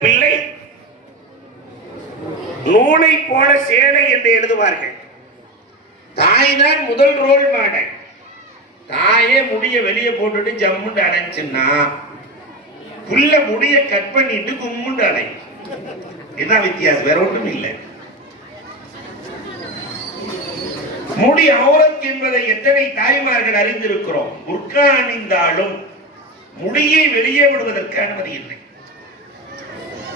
பிள்ளை நூலை போல சேலை என்று எழுதுவார்கள். தாய் தான் முதல் ரோல் மாடல். தாயே முடிய வெளியே போட்டுட்டு ஜம்முண்டு அடைச்சுன்னா புள்ள முடிய கட் பண்ணிட்டு கும்முண்டு அடை. இதுதான் வித்தியாசம், வேற ஒன்றும் இல்லை. முடி அவுரத் என்பதை எத்தனை தாய்மார்கள் அறிந்திருக்கிறோம். புர்கா அணிந்தாலும் முடியை வெளியே விடுவதற்கு அனுமதி இல்லை.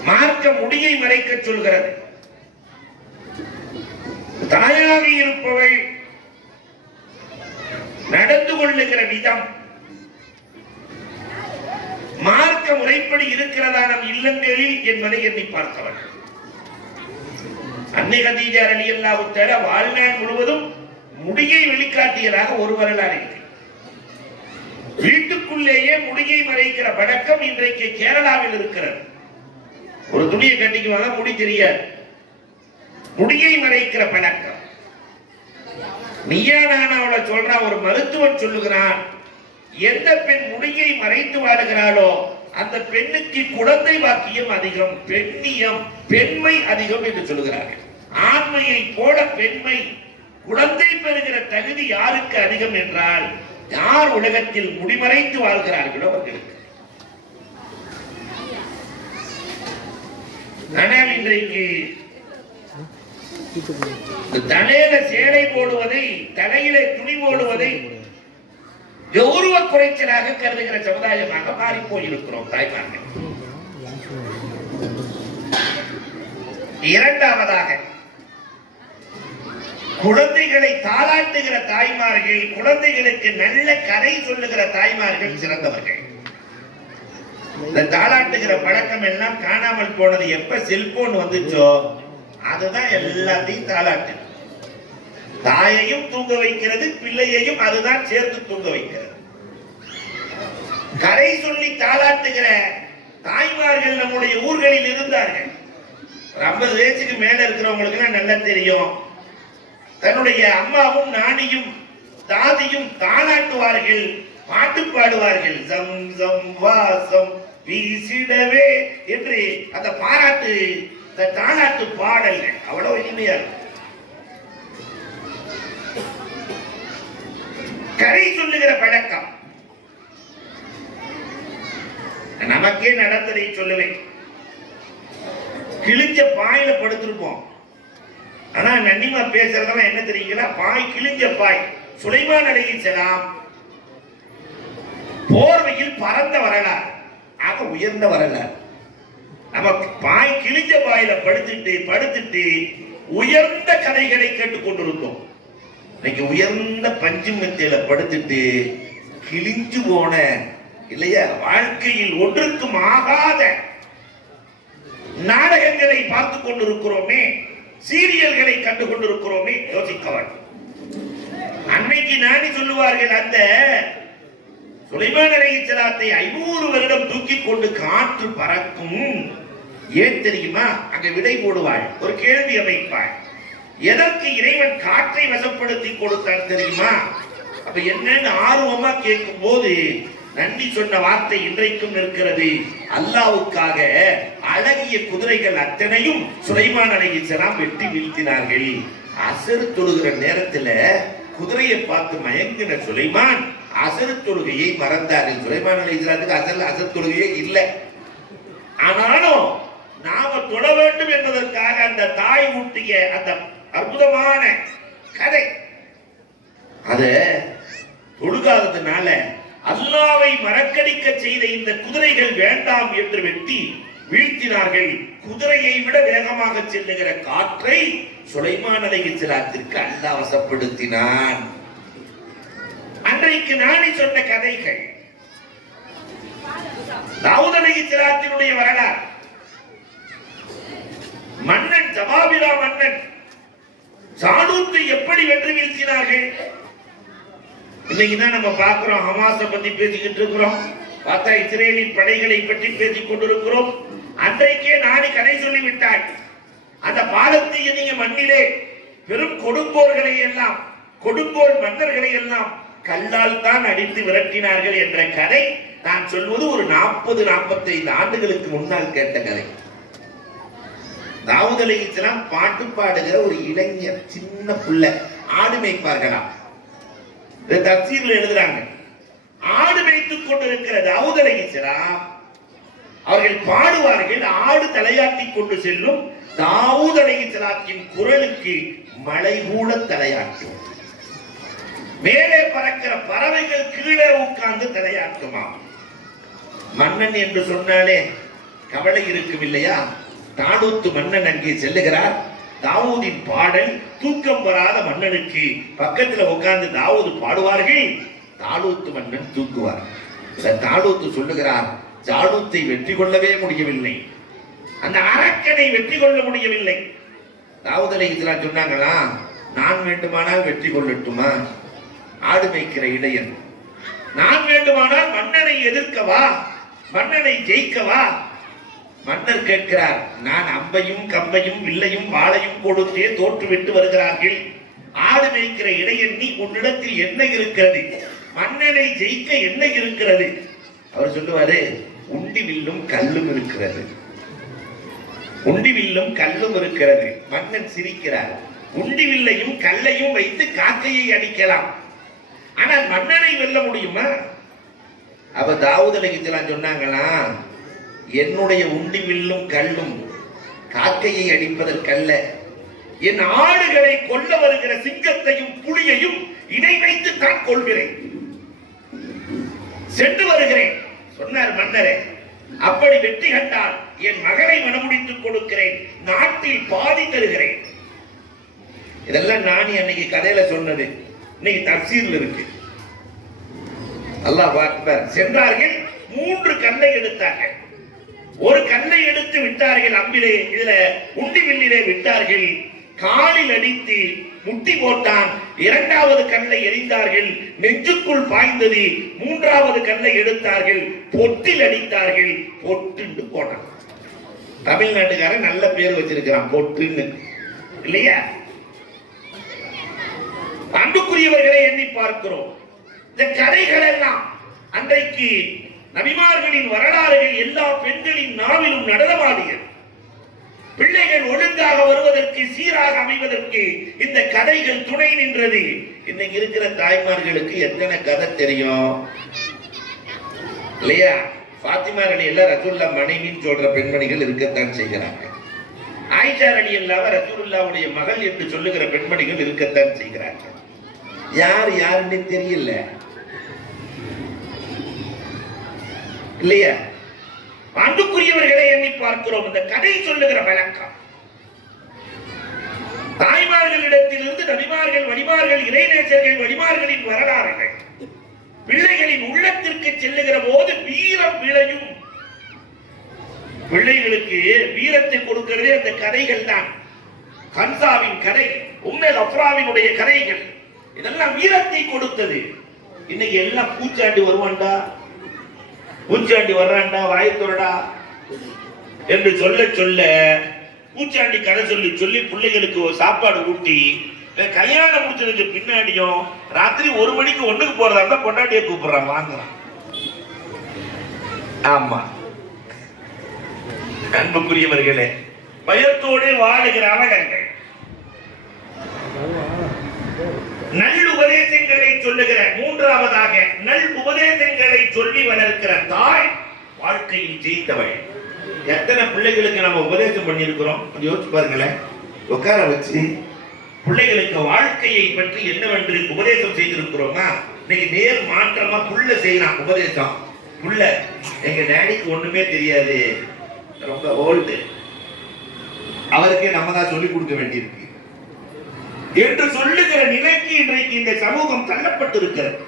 மார்க்க முடியை மறைக்க சொல்கிறது. தாயாக இருப்பவள் நடந்து கொள்ளுகிற விதம் மார்க்க முறைப்படி இருக்கிறதா நம் இல்லங்களில் என்பதை எண்ணி பார்த்தவள். அன்னை கதீஜா ரலியல்லாஹு தஆலா வாழ்நாள் முழுவதும் முடியை வெளிக்காட்டியதாக ஒரு வரலாறு இல்லை. வீட்டுக்குள்ளேயே முடியை மறைக்கிற பழக்கம் இன்றைக்கு கேரளாவில் இருக்கிறது. ஒரு துணியை கட்டிக்குவாங்க, முடி தெரியாது. முடியை மறைக்கிற பழக்கம். நீயா நானாவுல சொல்றா, ஒரு மருத்துவன் சொல்லுகிறான், எந்த பெண் முடியை மறைத்து வாழுகிறாளோ அந்த பெண்ணுக்கு குழந்தை பாக்கியம் அதிகம், பெண்ணியம், பெண்மை அதிகம் என்று சொல்லுகிறார்கள். ஆண்மையை போல பெண்மை, குழந்தை பெறுகிற தகுதி யாருக்கு அதிகம் என்றால் யார் உலகத்தில் முடிமறைத்து வாழ்கிறார்களோ அவர்களுக்கு. ஆனால் இன்றைக்கு தலையில சேலை போடுவதை, தலையில துணி போடுவதை கௌரவ குறைச்சலாக கருதுகிற சமுதாயமாக மாறி போயிருக்கிறோம் தாய்மார்கள். இரண்டாவதாக, குழந்தைகளை தாளாட்டுகிற தாய்மார்கள், குழந்தைகளுக்கு நல்ல கதை சொல்லுகிற தாய்மார்கள் சிறந்தவர்கள். இந்த தாளாட்டுகிற பழக்கம் எல்லாம் காணாமல் போனது. எப்ப செல்போன் வந்துச்சோ அதுதான் எல்லாத்தையும் தாளாட்டு. தாயையும் தூங்க வைக்கிறது, பிள்ளையையும் அதுதான் சேர்த்து தூங்க வைக்கிறது. கரை சொல்லி தாளாட்டுகிற தாய்மார்கள் நம்முடைய ஊர்களில் இருந்தார்கள். 50 வயசுக்கு மேல இருக்கிறவங்களுக்கு நல்லா தெரியும். தன்னுடைய அம்மாவும் நானியும் தாதியும் தாளாட்டுவார்கள், பாட்டு பாடுவார்கள். ஜம் ஜம் வாசம் வீசிடவே என்று அந்த பாராட்டு, தாளாட்டு பாடல்கள் அவ்வளவு இனிமையா இருக்கும். கரை சொல்லுகிற பழக்கம் நமக்கே நடந்ததை சொல்லுவேன். கிழிஞ்ச பாயில படுத்திருப்போம். ஆனா நன்னிமா பேசுறதெல்லாம் என்ன தெரியுங்களா? பாய், கிழிஞ்ச பாய். சுலைமான் அலைஹிஸ்ஸலாம் போர்வையில் பறந்த வரலாறு, ஆக உயர்ந்த வரலாறு. நமக்கு பாய், கிழிஞ்ச பாயில படுத்துட்டு உயர்ந்த கதைகளை கேட்டுக் கொண்டிருந்தோம். இன்னைக்கு உயர்ந்த பஞ்சு மெத்தையில படுத்துட்டு கிழிஞ்சு போன, இல்லையா, வாழ்க்கையில் ஒன்றுக்கும் ஆகாத நாடகங்களை பார்த்து கொண்டிருக்கிறோமே, சீரியல்களை கண்டு கொண்டிருக்கிறோமே. யோசிக்கவன் அன்னைக்கு நானி சொல்லுவார்கள், அந்த சுலைமான் அலைஹிஸ்ஸலாத்தை 500 வருடம் தூக்கி கொண்டு காற்று பறக்கும். ஏன் தெரியுமா? அங்க விடை போடுவாள், ஒரு கேள்வி அமைப்பாள். எதற்கு இறைவன் காற்றை வசப்படுத்தி கொடுத்தான் தெரியுமா? அப்ப என்னன்னு ஆர்வமா கேட்கும் போது நன்றி சொன்ன வார்த்தை இன்றைக்கும் இருக்கிறது. அல்லாஹ்வுக்காக அழகிய குதிரைகள் அத்தனையும் சுலைமான் அலைஹிஸ்ஸலாம் வெட்டி வீழ்த்தினார்கள். அசர் தொழுகிற நேரத்துல குதிரையை பார்த்து மயங்கின சுலைமான் அசர் தொழுகையை மறந்தார்கள். சுலைமான் அலைஹிஸ்ஸலாத்துக்கு அசர் தொழுகையே இல்லை. ஆனாலும் நாம தொழ வேண்டும் என்பதற்காக அந்த தாய் ஊட்டிய அந்த அற்புதமான கதை, அத தொழுகாததுனால அல்லாஹ்வை மறக்கடிக்க செய்த இந்த குதிரைகள் வேண்டாம் என்று வெட்டி வீழ்த்தினார்கள். குதிரையை விட வேகமாக செல்லுகிற காற்றை சுலைமான் அலைஹிஸ்ஸலாத்திற்கு அல்லாஹ் வசப்படுத்தினான். அன்றைக்கு நானி சொன்ன கதைகள். தாவூத் அலைஹிஸ்ஸலாத்தினுடைய வரலாறு. மன்னன், ஜபாபிலா மன்னன் ஜாலூத்தை எப்படி வென்று வீழ்த்தினார்கள்? இன்னைக்குதான் நம்ம பார்க்கிறோம். ஹமாஸை பத்தி பேசிக்கிட்டு இருக்கிறோம், பார்த்தா இஸ்ரேலின் படைகளை பற்றி பேசிக் கொண்டிருக்கிறோம். அன்றைக்கே நானி கதை சொல்லிவிட்டாள். அந்த பாலஸ்தீனிய மண்ணிலே பெரும் கொடுங்கோல்களை எல்லாம், கொடுங்கோல் மன்னர்களை எல்லாம் கல்லால் தான் அடித்து விரட்டினார்கள் என்ற கதை நான் சொல்வது ஒரு 40-45 ஆண்டுகளுக்கு முன்னால் கேட்ட கதை. தாவூத் அலைஹிஸ்ஸலாம் பாட்டு பாடுகிற ஒரு இளைஞர், சின்ன புள்ள, ஆடு மேய்ப்பார்களா. தப்சீர்ல எழுதுறாங்க, ஆடு மேய்த்துக் கொண்டிருக்கிற தாவூத் அலைஹிஸ்ஸலாம் அவர்கள் பாடுவார்கள். ஆடு தலையாட்டி கொண்டு செல்லும். தாவூத் அலைஹிஸ்ஸலாத்தின் குரலுக்கு மலை கூட தலையாட்டும். மேலே பறக்கிற பறவைகள் கீழே உட்கார்ந்து தலையாட்டுமா. மன்னன் என்று சொன்னாலே கவலை இருக்கும் இல்லையா? தாலூத்து மன்னன் அங்கே செல்லுகிறார். தாவூதின் பாடல் தூக்கம் வராத மன்னனுக்கு பக்கத்துல உட்கார்ந்து தாவூது பாடுவார்கள். தாலூத்து மன்னன் தூக்குவார். தாலூத்து சொல்லுகிறார், ஜாலூத்தை வெற்றி கொள்ளவே முடியவில்லை, அந்த அரக்கனை வெற்றி கொள்ள முடியவில்லை. தாவூத் அலைஹிஸ்ஸலாம் சொன்னாங்களா, நான் வேண்டுமானால் வெற்றி கொள்ளட்டுமா? ஆடு மேய்க்கிற இடையன், நான் வேண்டுமானால் மன்னனை எதிர்க்கவா, மன்னனை ஜெயிக்கவா? மன்னர் கேட்கிறார், நான் அம்பையும் கம்பையும் வில்லையும் வாளையும் கொடுத்தே தோற்றுவிட்டு வருகிறார்கள். ஆடு மேய்க்கிற இடையன் நீ, உன்னிடத்தில் என்ன இருக்கிறது? மன்னனை ஜெயிக்க என்ன இருக்கிறது? அவர் சொல்லுவாரு, உண்டி வில்லும் கல்லும் இருக்கிறது. உண்டி வில்லும் கல்லும் இருக்கிறது. மன்னன் சிரிக்கிறார். உண்டி வில்லையும் கல்லையும் வைத்து காக்கையை அடிக்கலாம், ஆனால் மன்னனை வெல்ல முடியுமா? அப்ப தாவூத் அலைஹிஸ்ஸலாம் சொன்னாங்களா, என்னுடைய உண்டி வில்லும் கல்லும் காக்கையை அடிப்பதற்கல்ல, என் ஆடுகளை கொல்ல வருகிற சிங்கத்தையும் புலியையும் இணை வைத்து தான் கொள்கிறேன், சென்று வருகிறேன் சொன்னார் மன்னரே. அப்படி வெற்றி கண்டால் என் மகளை மனமுடித்துக் கொடுக்கிறேன், நாட்டில் பாதி தருகிறேன். இதெல்லாம் நான் அன்னைக்கு கதையில சொன்னது, இன்னைக்கு தப்சீர்ல இருக்கு. அல்லாஹ் அக்பர். சென்றார்கள், 3 கல்லை எடுத்தார்கள். ஒரு கல்லை எடுத்து விட்டார்கள், அம்பிலே இதுல உண்டி வில்லிலே விட்டார்கள். காலில் அடித்து முட்டி போட்டான். 2வது கல்லை எறிந்தார்கள், நெஞ்சுக்குள் பாய்ந்தது. 3வது கல்லை எடுத்தார்கள், பொட்டில் அடித்தார்கள், பொட்டு போனான். தமிழ்நாட்டுக்காரன் நல்ல பேர் வச்சிருக்கிறான், பொட்டுன்னு இல்லையா? அன்புக்குரியவர்களை எண்ணி பார்க்கிறோம். இந்த கதைகள் எல்லாம் அன்றைக்கு நபிமார்களின் வரலாறுகள் எல்லா பெண்களின் நாவிலும் நடனமாடியது. பிள்ளைகள் ஒழுங்காக வருவதற்கு, சீராக அமைவதற்கு இந்த கதைகள் துணை நின்றது. இன்னைக்கு இருக்கிற தாய்மார்களுக்கு எத்தனை கதை தெரியும் இல்லையா? ஃபாத்திமா ரலியல்லாஹு ரசூலுல்லாஹ் மனைவின்னு சொல்ற பெண்மணிகள் இருக்கத்தான் செய்கிறாங்க. ஆயிஷா ரலியல்லாஹு ரசூலுல்லாஹ்வுடைய மகள் என்று சொல்லுகிற பெண்மணிகள் இருக்கத்தான் செய்கிறாங்க. யார் யாருன்னு தெரியல இல்லையா? அன்புக்குரியவர்களை எண்ணி பார்க்கிறோம். இந்த கதை சொல்லுகிற விளக்கம், தாய்மார்களிடத்திலிருந்து நபிமார்கள், வலிமார்கள், இறைநேசர்கள், வலிமார்களின் வரலாறுகள் பிள்ளைகளின் உள்ளத்திற்கு செல்லுகிற போது வீரம் விளையும். பிள்ளைகளுக்கு வீரத்தை கொடுக்கிறதே அந்த கதைகள் தான். கன்சாவின் கதை, உம்மே அஃப்ராவினுடைய கதைகள், இதெல்லாம் வீரத்தை கொடுத்தது. இன்னைக்கு எல்லாம் பூச்சாண்டி வருவான்டா, பூச்சாண்டி வர்றான்டா, வாயத்தோடா என்று சொல்ல சொல்ல பூச்சாண்டி கதை சொல்லி சொல்லி பிள்ளைகளுக்கு சாப்பாடு ஊட்டி, கல்யாணம் முடிச்சதுக்கு பின்னாடியும் ராத்திரி 1 மணிக்கு ஒண்ணுக்கு போறதா இருந்தா கொண்டாட்டியை கூப்பிடுறான், வாங்குறான். ஆமா அன்புக்குரியவர்களே, பயத்தோடு வாழுகிற அவலங்கள். நல் உபதேசங்களை சொல்லுகிற, 3வதாக நல் உபதேசங்களை சொல்லி வளர்க்கிற தாய் வாழ்க்கையில் ஜெயித்தவள். எத்தனை பிள்ளைகளுக்கு நம்ம உபதேசம் பண்ணியிருக்கிறோம் யோசிச்சு பாருங்களேன். உட்கார வச்சு பிள்ளைகளுக்கு வாழ்க்கையை பற்றி என்னவென்று உபதேசம் செய்திருக்கிறோமா? இன்னைக்கு நேர் மாற்றமா புள்ள செய்யலாம் உபதேசம். புள்ள, எங்க டேடிக்கு ஒண்ணுமே தெரியாது, ரொம்ப ஓல்டு, அவருக்கே நம்ம தான் சொல்லிக் கொடுக்க வேண்டியிருக்கு என்று சொல்லுகிற நிலைக்கு இன்றைக்கு இந்த சமூகம் தள்ளப்பட்டிருக்கிறது.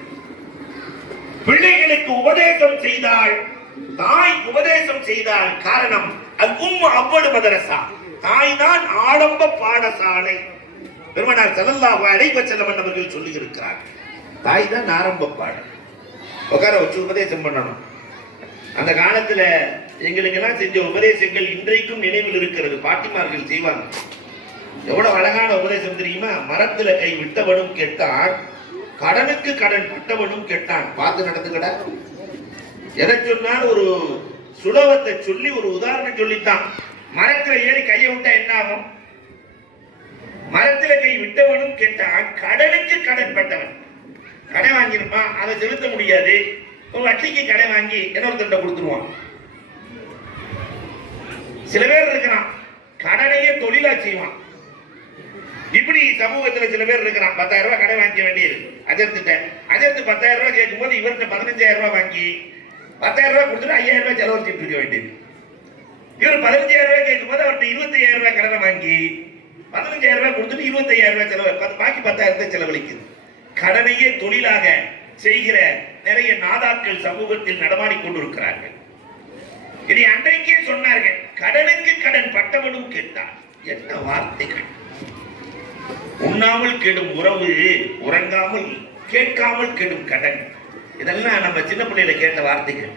பிள்ளைகளுக்கு உபதேசம் செய்தால், தாய் உபதேசம் செய்தால், காரணம் அவ்வளவு மதரசா, தாய் தான் ஆடம்ப பாடசாலை. பெருமானார் ஸல்லல்லாஹு அலைஹி வஸல்லம் அவர்கள் சொல்லி இருக்கிறார், தாய் தான் ஆரம்ப பாடம். உட்கார வச்சு உபதேசம் பண்ணணும். அந்த காலத்துல எங்களுக்கு எல்லாம் செஞ்ச உபதேசங்கள் இன்றைக்கும் நினைவில் இருக்கிறது. பாட்டிமார்கள் செய்வாங்க. எவ்வளவு அழகான உபதேசம் தெரியுமா? மரத்துல கை விட்டவனும் கெட்டான், கடனுக்கு கடன் பட்டவனும் கெட்டான், பார்த்து நடந்துக்கடா. எதை சொன்னால் ஒரு சுலபத்தை சொல்லி ஒரு உதாரணம் சொல்லித்தான். மரத்துல ஏறி கையை விட்டா என்ன ஆகும்? மரத்துல கை விட்டவனும் கேட்டான், கடனுக்கு கடன் பட்டவன். கடன் வாங்கிருப்பான், அதை செலுத்த முடியாது, வட்டிக்கு கடன் வாங்கி இன்னொருத்தட்ட கொடுத்துருவான். சில பேர் இருக்கிறான், கடனையே தொழிலா செய்வான். இப்படி சமூகத்துல சில பேர் இருக்கிறான், 10,000 ரூபாய் கடன் வாங்கிக்க வேண்டியது, அஜர்த்துட்டேன். அஜர்த்து 10,000 ரூபாய் கேட்கும் போது இவர்கிட்ட 15,000 ரூபாய் வாங்கி 10,000 ரூபாய் கொடுத்துட்டு 5,000 ரூபாய் செலவழிச்சிட்டு இருக்க வேண்டியது. இவர் 15,000 ரூபாய் கேட்கும் போது அவர்கிட்ட 25,000 ரூபாய் கடனை வாங்கி 15,000 ரூபாய் கொடுத்துட்டு 25,000 ரூபாய் செலவு, பாக்கி 10,000 செலவழிக்குது. கடனையே தொழிலாக செய்கிற நிறைய நாதாக்கள் சமூகத்தில் நடமாடி கொண்டிருக்கிறார்கள். இதை அன்றைக்கே சொன்னார்கள், கடனுக்கு கடன் பட்டவனும் கேட்டான். என்ன வார்த்தைகள்! உண்ணாமல் கெடும் உறவு, உறங்காமல் கேட்காமல் கெடும் கடன். இதெல்லாம் நம்ம சின்ன பிள்ளையில கேட்ட வார்த்தைகள்.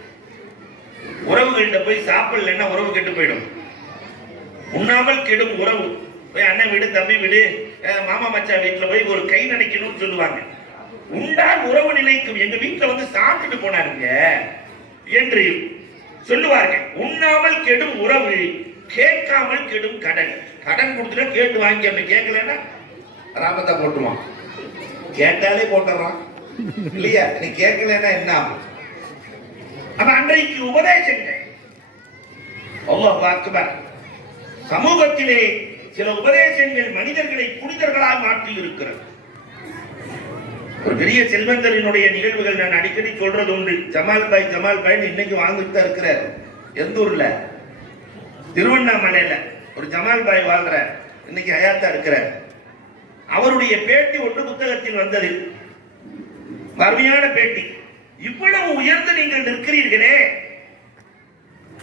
உறவுகள்கிட்ட போய் சாப்பிடலன்னா உறவு கெட்டு போயிடும். உண்ணாமல் கெடும் உறவு, போய் அண்ணன் வீடு, தம்பி வீடு, மாமா மச்சா வீட்டுல போய் ஒரு கை நினைக்கணும்னு சொல்லுவாங்க. உண்டால் உறவு நிலைக்கும். எங்க வீட்டுல வந்து சாப்பிட்டுட்டு போனாருங்க என்று சொல்லுவார்கள். உண்ணாமல் கெடும் உறவு, கேட்காமல் கெடும் கடன். கடன் கொடுத்துட்டா கேட்டு வாங்கி, அப்படி கேட்கலன்னா ராமத்தா போட்டுருவான். கேட்டாலே போட்டுறான் இல்லையா? நீ கேட்கலன்னா என்ன ஆகும்? அப்ப அன்றைக்கு உபதேசங்கள் அல்லாஹ் அக்பர். சமூகத்திலே சில உபதேசங்கள் மனிதர்களை புனிதர்களாக மாற்றி இருக்கிறது. ஒரு பெரிய செல்வந்தரினுடைய நிகழ்வுகள் நான் அடிக்கடி சொல்றது உண்டு. ஜமால் பாய் இன்னைக்கு வாழ்ந்துட்டு தான் இருக்கிறார். எந்த ஊர்ல? திருவண்ணாமலையில ஒரு ஜமால் பாய் வாழ்ற, இன்னைக்கு ஹயாத்தா இருக்கிறார். அவருடைய பேட்டி ஒன்று புத்தகத்தில் வந்தது. அருமையான பேட்டி. இவ்வளவு உயர்ந்து நீங்கள் நிற்கிறீர்களே,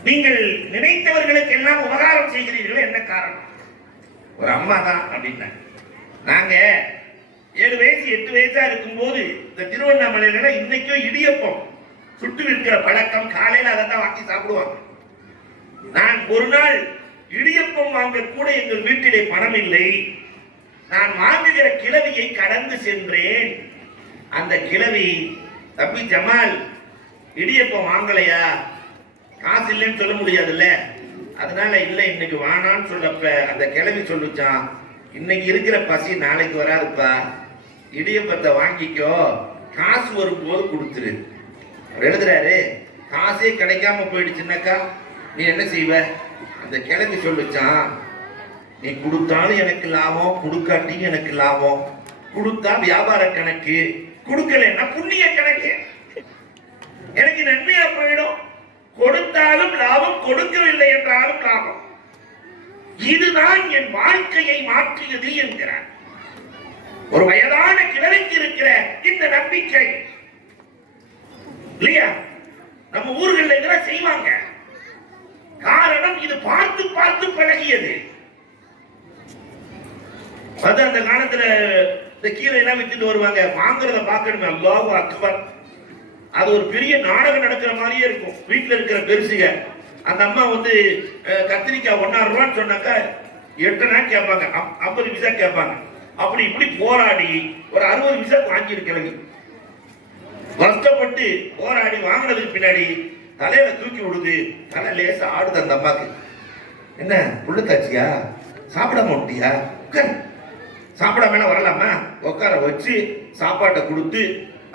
நீங்கள் நினைத்தவர்களுக்கு எல்லாம் உபகாரம் செய்கிறீர்களே, என்ன காரணம்? ஒரு அம்மா தான் அப்படின்னா, நாங்க 7 வயசு 8 வயசா இருக்கும் போது இந்த திருவண்ணாமலையில இன்னைக்கும் இடியப்பம் சுட்டு விற்கிற பழக்கம். காலையில அதை தான் வாங்கி சாப்பிடுவாங்க. நான் ஒரு நாள் இடியப்பம் வாங்க கூட எங்கள் வீட்டிலே பணம் இல்லை. நான் வாங்குகிற கிழவியை கடந்து சென்றேன். அந்த கிழவி, தம்பி ஜமால் இடியப்பம் வாங்கலையா? காசு இல்லைன்னு சொல்ல முடியாதுல்ல, அதனால இல்லை இன்னைக்கு வானான்னு சொல்லப்ப அந்த கிழவி சொல்லுச்சான், இன்னைக்கு இருக்கிற பசி நாளைக்கு வராதுப்பா, இடியப்பத்தை வாங்கிக்கோ, காசு வரும்போது கொடுத்துரு. எழுதுறாரு, காசே கிடைக்காம போயிடுச்சுன்னாக்கா நீ என்ன செய்வ? அந்த கிழவி சொல்லுச்சான், நீ கொடுத்தாலும் எனக்கு லாபம், கொடுக்காட்டியும் எனக்கு லாபம். கொடுத்தா வியாபார கணக்கு, கொடுக்கலன்னா புண்ணிய கணக்கு, எனக்கு நன்மையா போயிடும். கொடுத்தாலும் லாபம், கொடுக்கவில்லை என்றாலும் லாபம். இதுதான் என் வாழ்க்கையை மாற்றியது என்கிறார். ஒரு வயதான கிழவிக்கு இருக்கிற இந்த நம்பிக்கை இல்லையா? நம்ம ஊர்களில் இதெல்லாம் செய்வாங்க. காரணம், இது பார்த்து பார்த்து பழகியது. அது அந்த காலத்துல இந்த கீரை எல்லாம் வித்துட்டு வருவாங்க, வாங்குறத பார்க்கணுமே, அல்லாஹு அக்பர். அது ஒரு பெரிய நாடகம் நடக்கிற மாதிரியே இருக்கும். வீட்டுல இருக்கிற பெருசுக, அந்த அம்மா வந்து கத்திரிக்காய் 1.5 ரூபான்னு சொன்னாக்கா 8 நாள் கேட்பாங்க, 50 பைசா கேட்பாங்க. அப்படி இப்படி போராடி ஒரு 60 பைசா வாங்கியிருக்கிறது. கஷ்டப்பட்டு போராடி வாங்கினதுக்கு பின்னாடி தலையில தூக்கி விடுது. தலை லேசா ஆடுது அந்த அம்மாக்கு. என்ன புள்ளுக்காச்சியா? சாப்பிட மாட்டியா? சாப்பிடாம வரலாமா? உட்கார வச்சு சாப்பாட்டை கொடுத்து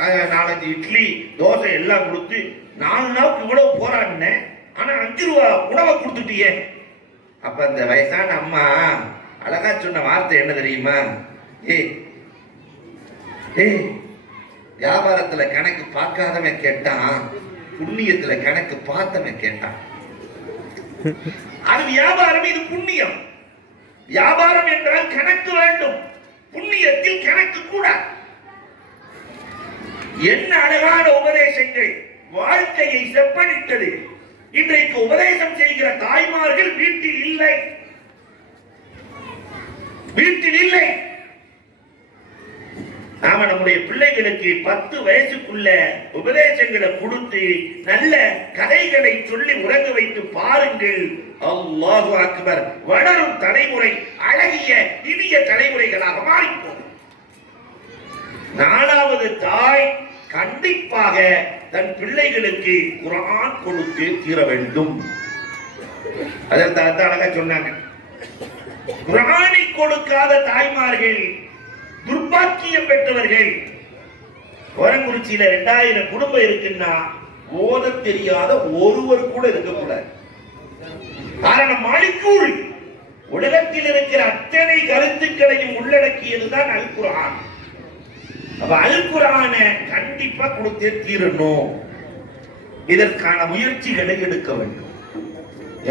4-5 இட்லி தோசை எல்லாம் கொடுத்து 4 நாளுக்கு இவ்வளவு போராடினேன், ஆனா 5 ரூபா உணவை கொடுத்துட்டியே. அப்ப அந்த வயசான அம்மா அழகா சொன்ன வார்த்தை என்ன தெரியுமா? ஏய் வியாபாரத்துல கணக்கு பார்க்காதவன் கேட்டான், புண்ணியத்துல கணக்கு பார்த்தவன் கேட்டான். அது வியாபாரம், இது புண்ணியம். வியாபாரம் என்றால் கணக்கு வேண்டும், புண்ணியத்தில் கணக்கு கூட. என்ன அழகான உபதேசங்கள், வாழ்க்கையை செப்பனிட்டது. இன்றைக்கு உபதேசம் செய்கிற தாய்மார்கள் வீட்டில் இல்லை, வீட்டில் இல்லை. நாம நம்முடைய பிள்ளைகளுக்கு 10 வயசுக்குள்ள உபதேசங்களை கொடுத்து நல்ல கதைகளை சொல்லி உறங்க வைத்து பாருங்கள். அல்லாஹு அக்பர். வளரும் தலைமுறை அழகிய இனிய தலைமுறைகளாக மாறிப்போம். 4வது தாய் கண்டிப்பாக தன் பிள்ளைகளுக்கு குர்ஆன் கொடுத்து தீர வேண்டும். அதற்கு அழகா சொன்னாங்க, குர்ஆனை கொடுக்காத தாய்மார்கள் துர்பாக்கியம் பெற்றவர்கள். கோரங்குறிச்சியில 2000 குடும்பம் இருக்குன்னா ஓத தெரியாத ஒருவர் கூட இருக்கக்கூடாது. காரணம் மாலிக்கூல் உலகத்தில் இருக்கிற அத்தனை கருத்துக்களையும் உள்ளடக்கியதுதான் அல் குர்ஆன். அப்ப அல் குர்ஆனை கண்டிப்பா கொடுத்தே தீரணும். இதற்கான முயற்சிகளை எடுக்க வேண்டும்.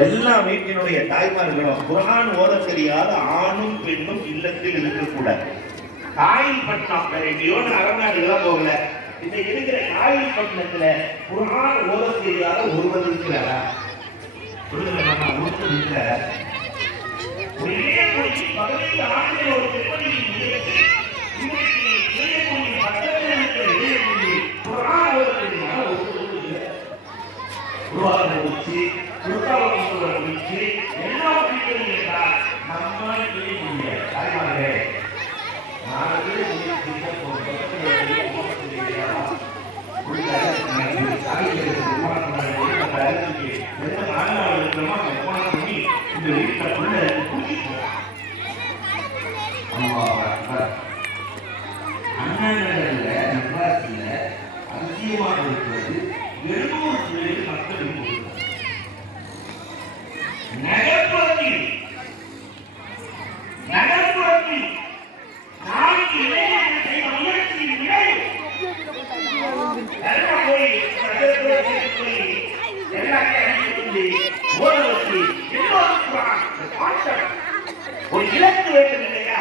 எல்லா வீட்டினுடைய தாய்மார்களும் குர்ஆன் ஓத தெரியாத ஆணும் பெண்ணும் இல்லத்தில் இருக்கக்கூடாது. காயில் பட்டணம் எங்கேயோன்னு அரநாடுகளாம் போகல, இந்த இருக்கிற காயில் பட்டணத்துல குர்ஆன் ஓத தெரியாத ஒருவர் இருக்கிறாரா? ஒரு இளையமொழி 15 ஆண்டுகள் ஒரு பெண்மணியின் முயற்சி இன்றைக்கு இளையமொழி பட்டத்தில் இருக்கிற இளையமொழி குர்ஆன் ஓத தெரியாத ஒருவர் இல்லை. குர்ஆன் முடிச்சு குர்ஆன் முடிச்சு எல்லா வீட்டிலும் என்றால் நம்மால் இளையமொழிய தாய்மார்களே அண்ணாநகர்ல நகராட்சியில அதிகமாக இருக்கிறது 700 பிள்ளைகள் மக்கள் நகர்ப்புறத்தில் நாளைக்கு இளைஞர்கள் முயற்சியின் விடை ஒரு இலக்கு வேண்டும் இல்லையா?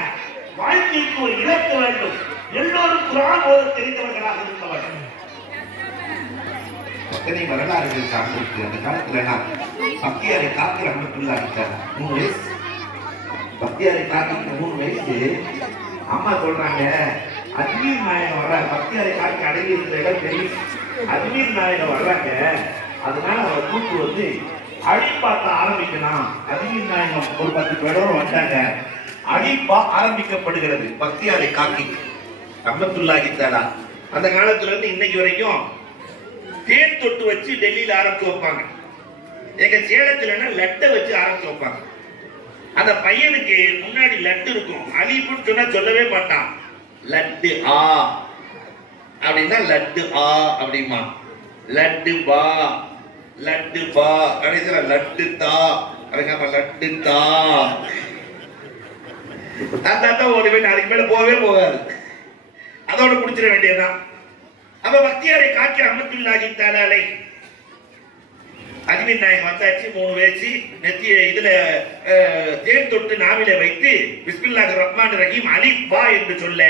வாழ்க்கைக்கு ஒரு இலக்கு வேண்டும். எல்லோரும் குர்ஆன் ஓத தெரிந்தவர்களாக இருக்க வேண்டும். எத்தனை வரலாறுகள் சார்ந்திருக்கு. அந்த காலத்துல நான் பக்தியாரை காக்கி ரஹ்மத்துல்லாஹி அலைஹி 3 வயசு, பக்தியாரை காக்கி 3 வயசு. அம்மா சொல்றாங்க, அஜ்மீர் நாயகம் வர்றாங்க. பக்தியாரை காக்கி அடங்கி இருக்கிற இடம் தெரியும். அஜ்மீர் நாயகம் வர்றாங்க. அதனால அவர் கூட்டு வந்து அடிப்பாக்க ஆரம்பிக்கலாம். அஜ்மீர் நாயகம் ஒரு 10 பேரோடு வந்தாங்க. அடிப்பா ஆரம்பிக்கப்படுகிறது பக்தியாரை காக்கி ரஹ்மத்துல்லாஹி தஆலா. அந்த காலத்துல இருந்து இன்னைக்கு வரைக்கும் தேன் தொட்டு வச்சு டெல்லியில ஆரம்பிச்சு வைப்பாங்க. எங்க சேலத்துல லட்டை வச்சு ஆரம்பிச்சு வைப்பாங்க. அந்த பையனுக்கு முன்னாடி லட்டு இருக்கும். அலிப்புன்னு சொன்னா சொல்லவே மாட்டான். லட்டு ஆ அப்படின்னா லட்டு ஆ அப்படிமா, லட்டு பா லட்டு பா கடைசியில லட்டு தா அதுக்காம லட்டு தா. தான் ஓடுவே, நாளைக்கு மேல போகவே போகாது. அதோட குடிச்சிட வேண்டியதுதான். அப்ப பக்தியாரை காக்கி ரஹ்மத்துல்லாஹி தஆலா அலைஹி அஜ்மீர் நாயகம் வந்தாச்சு. 3 வயசு நெத்திய இதுல தேன் தொட்டு நாவில வைத்து பிஸ்மில்லாஹிர் ரஹ்மானிர் ரஹீம் அலிஃப் பா என்று சொல்ல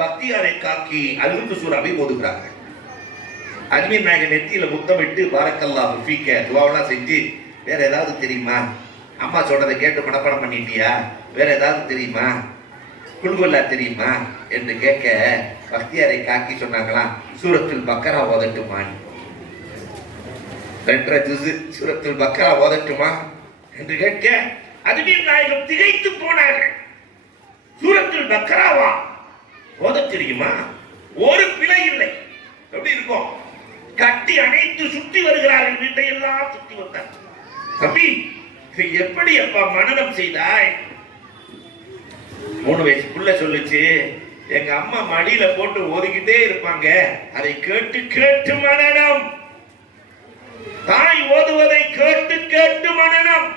பக்தியாரை காக்கி அல்-ஹும்து சூராவை ஓதுகிறாங்க. அஜ்மீர் நாயகம் நெத்தியில முத்தமிட்டு பாரக்கல்லாஹு ஃபீக துஆவெல்லாம் செஞ்சு, வேற ஏதாவது தெரியுமா? அம்மா சொல்றதை கேட்டு மனப்பாடம் பண்ணிட்டியா? வேற ஏதாவது தெரியுமா? குல்குல்லா தெரியுமா என்று கேட்க பக்தியாரை காக்கி சொன்னாங்களாம், சூரத்துல் பக்கரா ஓதட்டுமா, 2 ஜுஸ் சூரத்துல் பக்கரா ஓதட்டுமா என்று கேட்க அஜ்மீர் நாயகம் திகைத்து போனார்கள். சூரத்துல் பக்கராவா ஓத தெரியுமா? ஒரு பிழை இல்லை. எப்படி இருக்கும்? கட்டி அணைத்து சுற்றி வருகிறார்கள். வீட்டை எல்லாம் சுற்றி வந்தார். தம்பி எப்படி அப்பா மனனம் செய்தாய்? 3 வயசுக்குள்ள சொல்லுச்சு, எங்க அம்மா மடியில போட்டு ஓதிக்கிட்டே இருப்பாங்க. அதை கேட்டு கேட்டு மனனம். தாய் ஓதுவதை கேட்டு கேட்டு மனனம்.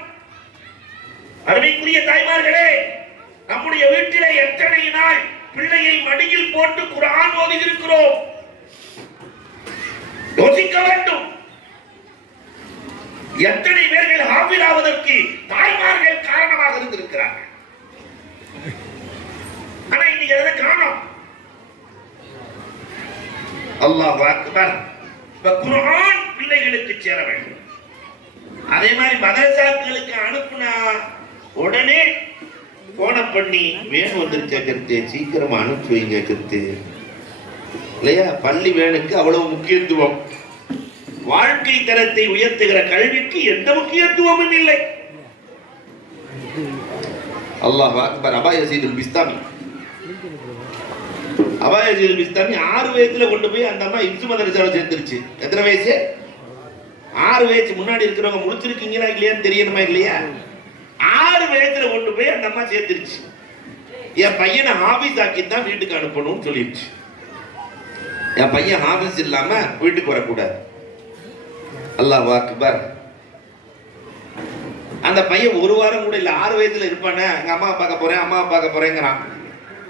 அருமைக்குரிய தாய்மார்களே, நம்முடைய வீட்டிலே எத்தனை நாள் பிள்ளையை மடியில் போட்டு குர்ஆன் ஓதி இருக்கிறோம்? யோசிக்க வேண்டும். எத்தனை பேர்கள் ஹாஃபிலாவதற்கு தாய்மார்கள் காரணமாக இருந்திருக்கிறார்கள். ஆனா இன்னைக்கு அதை காணோம். அல்லாஹ் அக்பர். குர்ஆன் பிள்ளைகளுக்கு சேர வேண்டும். அதே மாதிரி மதரசாக்களுக்கு அனுப்புனா உடனே போன பண்ணி வேன் வந்துருச்சா கருத்து, சீக்கிரமா அனுப்பி வைங்க கருத்து இல்லையா? பள்ளி வேனுக்கு அவ்வளவு முக்கியத்துவம். வாழ்க்கை தரத்தை உயர்த்துகிற கல்விக்கு எந்த முக்கியத்துவமும் இல்லை. அல்லாஹ் அக்பர். அபா யஸீதுல் பிஸ்தாமி 6 வயசுல கொண்டு போய் அந்த அம்மா இப்சு மதரசால சேர்த்துருச்சு. எத்தனை வயசு? 6 வயசு முன்னாடி இருக்கிறவங்க முடிச்சிருக்கீங்களா இல்லையான்னு தெரியணுமா இல்லையா? 6 வயசுல கொண்டு போய் அந்த அம்மா சேர்த்துருச்சு. என் பையனை ஹாபிஸ் ஆக்கி தான் வீட்டுக்கு அனுப்பணும்னு சொல்லிடுச்சு. என் பையன் ஹாபிஸ் இல்லாம வீட்டுக்கு வரக்கூடாது. அல்லாஹ் அக்பர். அந்த பையன் ஒரு வாரம் கூட இல்ல 6 வயசுல இருப்பானே, எங்க அம்மா பார்க்க போறேன் அம்மா பார்க்க போறேங்கிறான்.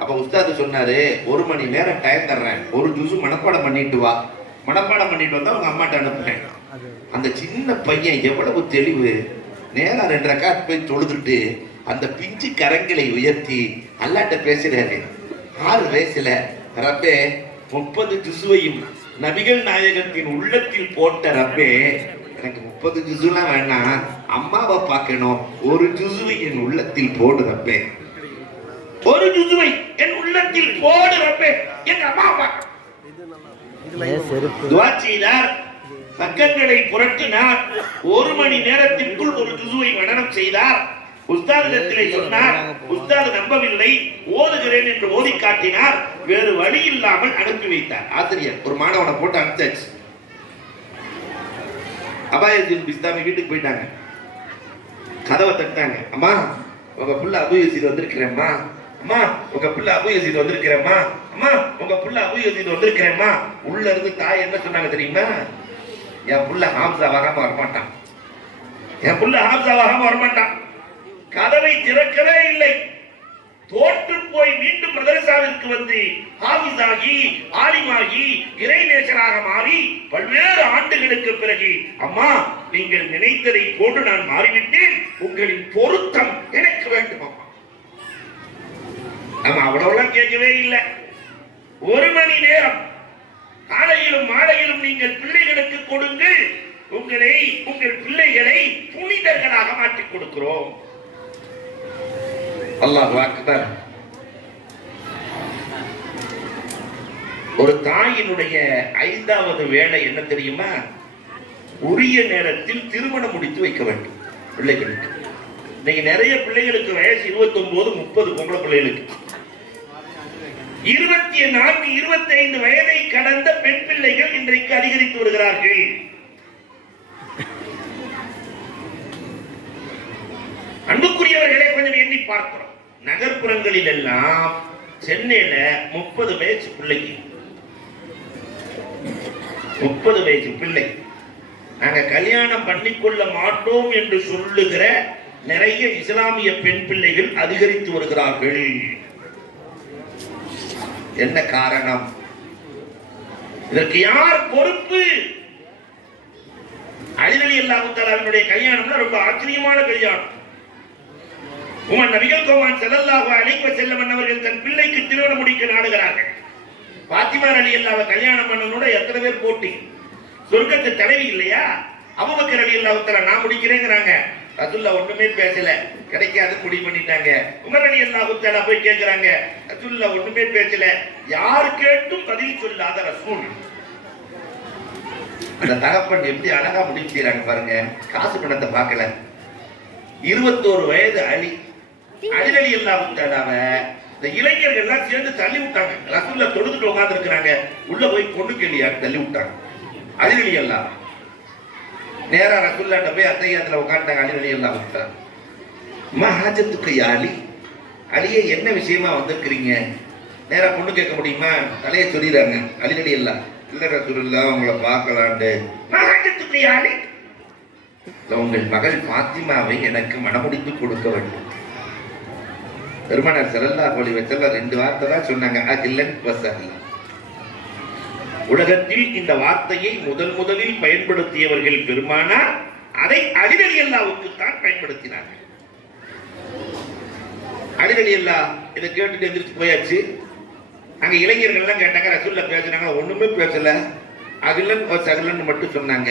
அப்ப உஸ்தாது சொன்னாரு, 1 மணி நேரம் டைம் தர்றேன், ஒரு ஜூஸ் மனப்பாடம் பண்ணிட்டு வா. மனப்பாடம் பண்ணிட்டு வந்தா உங்க அம்மாட்ட அனுப்புறேன். அந்த சின்ன பையன் எவ்வளவு தெளிவு, நேரா 2 ரக்காத் போய் தொழுதுட்டு அந்த பிஞ்சு கரங்களை உயர்த்தி அல்லாட்ட பேசுறாரு. 6 வயசுல ரப்பே 30 ஜுசுவையும் நபிகள் நாயகத்தின் உள்ளத்தில் போட்ட ரப்பே, எனக்கு 30 ஜுசுலாம் வேணாம், அம்மாவை பார்க்கணும், ஒரு ஜுசுவை என் உள்ளத்தில் போடு ரப்பே, ஒரு ஜுசுவை என் உள்ளத்தில் போடு ரப்பே, என் அம்மாவை துஆ செய்தார். பக்கங்களை புரட்டினார். 1 மணி நேரத்திற்குள் ஒரு ஜுசுவை மனனம் செய்தார். உஸ்தாதிடத்திலே சொன்னார். உஸ்தாது நம்பவில்லை, ஓதுகிறேன் என்று ஓதி காட்டினார். வேறு வழி இல்லாமல் அனுப்பி வைத்தார். ஆசிரியர் ஒரு மாணவனை போட்டு அனுப்பிச்சாச்சு. அபாயத்தின் பிஸ்தாமி வீட்டுக்கு போயிட்டாங்க. கதவை தட்டாங்க. அம்மா உங்க புள்ள அபு யசீத் வந்திருக்கிறேம்மா, அம்மா உங்க புள்ள அபு யசீத் வந்திருக்கிறேம்மா, அம்மா உங்க புள்ள அபு யசீத் வந்திருக்கிறேம்மா. உள்ள இருந்து தாய் என்ன சொன்னாங்க தெரியுமா? என் புள்ள ஹாம்சா வராம வரமாட்டான், என் புள்ள ஹாம்சா வராம வரமாட்டான். கதவை திறக்கவே இல்லை. தோற்று போய் மீண்டும் மதரசாவிற்கு வந்து ஹாஃபிஸாகி ஆலிமாகி இறைநேசராக மாறி பல்வேறு ஆண்டுகளுக்கு பிறகு, அம்மா நீங்கள் நினைத்ததை போன்று நான் மாறிவிட்டேன், உங்களின் பொருத்தம் எனக்கு வேண்டும் அம்மா. நம்ம அவ்வளவுலாம் கேட்கவே இல்லை. 1 மணி நேரம் காலையிலும் மாலையிலும் நீங்கள் பிள்ளைகளுக்கு கொடுங்கள், உங்கள் பிள்ளைகளை புனிதர்களாக மாற்றிக் கொடுக்கிறோம். அல்லாஹ் அக்பர். ஒரு தாயினுடைய 5வது வேலை என்ன தெரியுமா? உரிய நேரத்தில் திருமணம் முடித்து வைக்க வேண்டும் பிள்ளைகளுக்கு. இன்னைக்கு நிறைய பிள்ளைகளுக்கு வயசு 29, 30 பொம்பளை பிள்ளைகளுக்கு. 24, 25 வயதை கடந்த பெண் பிள்ளைகள் இன்றைக்கு அதிகரித்து வருகிறார்கள். அன்புக்குரியவர்களை கொஞ்சம் எண்ணி பார்க்கிறோம். நகர்ப்புறங்களில் எல்லாம் சென்னையில 30 வயசு பிள்ளைக்கு, 30 வயசு பிள்ளை, நாங்க கல்யாணம் பண்ணிக்கொள்ள மாட்டோம் என்று சொல்லுகிற நிறைய இஸ்லாமிய பெண் பிள்ளைகள் அதிகரித்து வருகிறார்கள். என்ன காரணம்? இதற்கு யார் பொறுப்பு? அலி ரலியல்லாஹு தஆலாவுடைய கல்யாணம்னா ரொம்ப ஆச்சரியமான கல்யாணம். உமர் நபிகள் கோமான் ஸல்லல்லாஹு அலைஹி வஸல்லம் அவர்கள் தன் பிள்ளைக்கு திருமணம் முடிக்க நாடுகிறார்கள். பாத்திமா ரலியல்லாஹு கல்யாணம் பண்ணனோட எத்தனை பேர் போட்டி? சொர்க்கத்து தலைவி இல்லையா? அபூபக்கர் ரலியல்லாஹு தஆலா நான் முடிக்கிறேங்கறாங்க. ரசூலுல்லாஹ் ஒண்ணுமே பேசல, கிடைக்காது முடிவு பண்ணிட்டாங்க. உமர் ரலியல்லாஹு தஆலா போய் கேக்குறாங்க, ரசூலுல்லாஹ் ஒண்ணுமே பேசல, யார் கேட்டும் பதில் சொல்லாத ரசூல். அந்த தகப்பன் எப்படி அழகா முடிவு செய்யறாங்க பாருங்க. காசு பணத்தை பார்க்கல. 21 வயது அலி ரலியல்லாஹு தஆலாவை இந்த இளைஞர்கள் எல்லாம் சேர்ந்து தள்ளி விட்டாங்க. ரசூலுல்லாஹ் தொழுதுட்டு உட்கார்ந்து இருக்கிறாங்க. உள்ள போய் பொண்ணு கேள்வியா தள்ளி விட்டாங்க. அலி ரலியல்லாஹு நேரா ரசூலுல்லாஹ் போய் அத்தையாத்துல உட்கார்ந்தாங்க. அலி ரலியல்லாஹு தஆலா, மஹாஜத்துக்கு அலி, அலியே என்ன விஷயமா வந்திருக்கிறீங்க? நேரா பொண்ணு கேட்க முடியுமா? தலையை சொல்லிடுறாங்க. அலி ரலியல்லாஹு, இல்ல ரசூலுல்லாஹ் உங்களை பார்க்கலாண்டு. மஹாஜத்துக்கு அலி, உங்கள் மகள் பாத்திமாவை எனக்கு மணமுடித்து கொடுக்க வேண்டும். பெருமானார் ஸல்லல்லாஹு அலைஹி வஸல்லம் 2 வார்த்தை தான் சொன்னாங்க, அகிலன் வஸஹலன். உலகத்தில் இந்த வார்த்தையை முதலில் பயன்படுத்தியவர்கள் பெருமானார். அதை அலி ரலியல்லாஹுவுக்கு தான் பயன்படுத்தினார்கள். அலி ரலியல்லாஹு இதை கேட்டுட்டு எந்திரிச்சு போயாச்சு. அங்க இளைஞர்கள் எல்லாம் கேட்டாங்க, ரசூலுல்லாஹ் பேசுனாங்க, ஒண்ணுமே பேசல, அகிலன் வஸஹலன் மட்டும் சொன்னாங்க.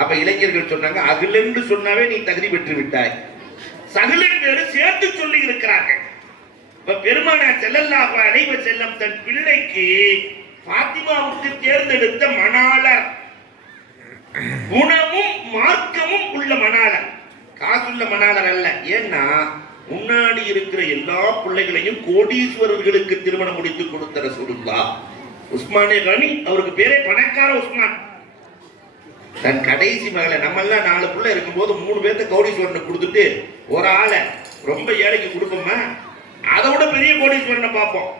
அப்ப இளைஞர்கள் சொன்னாங்க, அகிலன்னு சொன்னாவே நீ தகுதி பெற்று விட்டாய், சகிலன் வேறு சேர்த்து சொல்லி இருக்கிறார்கள். இப்ப பெருமானார் ஸல்லல்லாஹு அலைஹி வஸல்லம் தன் பிள்ளைக்கு பாத்திமாவுக்கு தேர்ந்தெடுத்த மணாளர், குணமும் மார்க்கமும் உள்ள மணாளர், காசுள்ள மணாளர் அல்ல. ஏன்னா முன்னாடி இருக்கிற எல்லா பிள்ளைகளையும் கோடீஸ்வரர்களுக்கு திருமணம் முடித்து கொடுத்த ரசூலுல்லாஹ். உஸ்மானே கனி, அவருக்கு பேரே பணக்கார உஸ்மான். தன் கடைசி மகளை, நம்ம எல்லாம் 4 பிள்ளை இருக்கும்போது 3 பேர்த்த கோடீஸ்வரனை கொடுத்துட்டு ஒரு ஆளை ரொம்ப ஏழைக்கு கொடுப்போமா? அதை விட பெரிய கோடீஸ்வரனை பார்ப்போம்.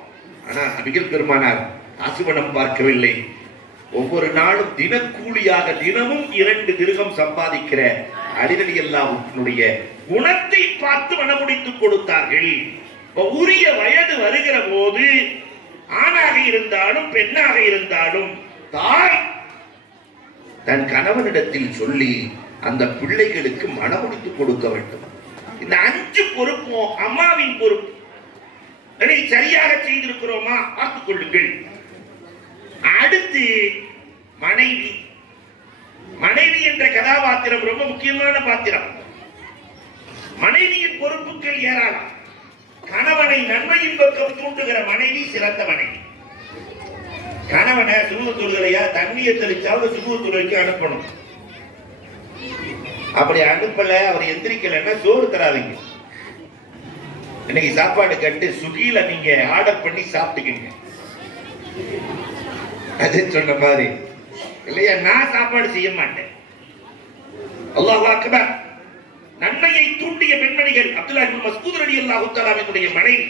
ஆனா நபிகள் பெருமானார் காசு பணம் பார்க்கவில்லை. ஒவ்வொரு நாளும் தினக்கூலியாக தினமும் 2 திரகம் சம்பாதிக்கிற அலி ரலியல்லாஹு அன்ஹுடைய குணத்தை பார்த்து மனமுடித்துக் கொடுத்தார்கள். உரிய வயது வருகிற போது ஆணாக இருந்தாலும் பெண்ணாக இருந்தாலும் தாய் தன் கணவனிடத்தில் சொல்லி அந்த பிள்ளைகளுக்கு மனமுடித்து கொடுக்க வேண்டும். இந்த 5 பொறுப்பும் அம்மாவின் பொறுப்பு. சரியாக செய்திருக்கிறோமா பார்த்துக் கொள்ளுங்கள். அடுத்து மனைவி. மனைவி என்ற கதாபாத்திரம் ரொம்ப முக்கியமான பாத்திரம். மனைவியின் பொறுப்புகள் ஏராளம். கணவனை நன்மையின் பக்கம் தூண்டுகிற மனைவி சிறந்த மனைவி. கணவனை சுபு தொழுகையா தண்ணியை தெளிச்சாலும் சுபு தொழுகைக்கு அனுப்பணும். அப்படி அனுப்பல, அவர் எந்திரிக்கலன்னா சோறு தராதீங்க. இன்னைக்கு சாப்பாடு கட்டு சுகில நீங்க ஆர்டர் பண்ணி சாப்பிட்டுக்கீங்க. அது சொன்ன மாதிரி இல்லையா? நான் சாப்பாடு செய்ய மாட்டேன். அல்லாஹ் அக்பர். நன்மையை தூண்டிய பெண்மணிகள் அப்துல்லாஹ் இப்னு மஸ்ஊத் ரலியல்லாஹு தஆலா அவர்களுடைய மனைவி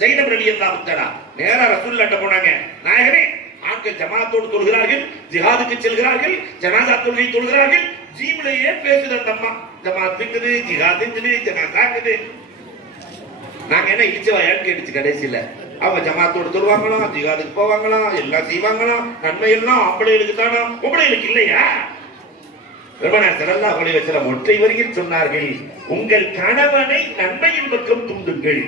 ஸைனப் ரலியல்லாஹு தஆலா நேரா ரசூலுல்லாஹ்ட்ட போனாங்க. நாயகமே, ஆண்கள் ஜமாத்தோடு தொழுகிறார்கள், ஜிஹாதுக்கு செல்கிறார்கள், ஜனாஸா தொழுகை தொழுகிறார்கள். ஜீம்லயே பேசுற அம்மா, ஜமாத்துக்குது, ஜிஹாதுக்குது, ஜனாஸாக்குது. நாங்க என்ன இடிச்சவாயான்னு கேட்டுச்சு. கடைசியில அவங்க ஜமாத்தோடு தொழுவாங்களாம், ஜிஹாதுக்கு போவாங்களாம், எல்லாம் செய்வாங்களாம். நன்மை எல்லாம் ஆம்பளைகளுக்கு தானா, பொம்பளைகளுக்கு இல்லையா? பெருமானார் ஸல்லல்லாஹு அலைஹி வஸல்லம் ஒற்றை வரியில் சொன்னார்கள், உங்கள் கணவனை நன்மையின் பக்கம் தூண்டுங்கள்.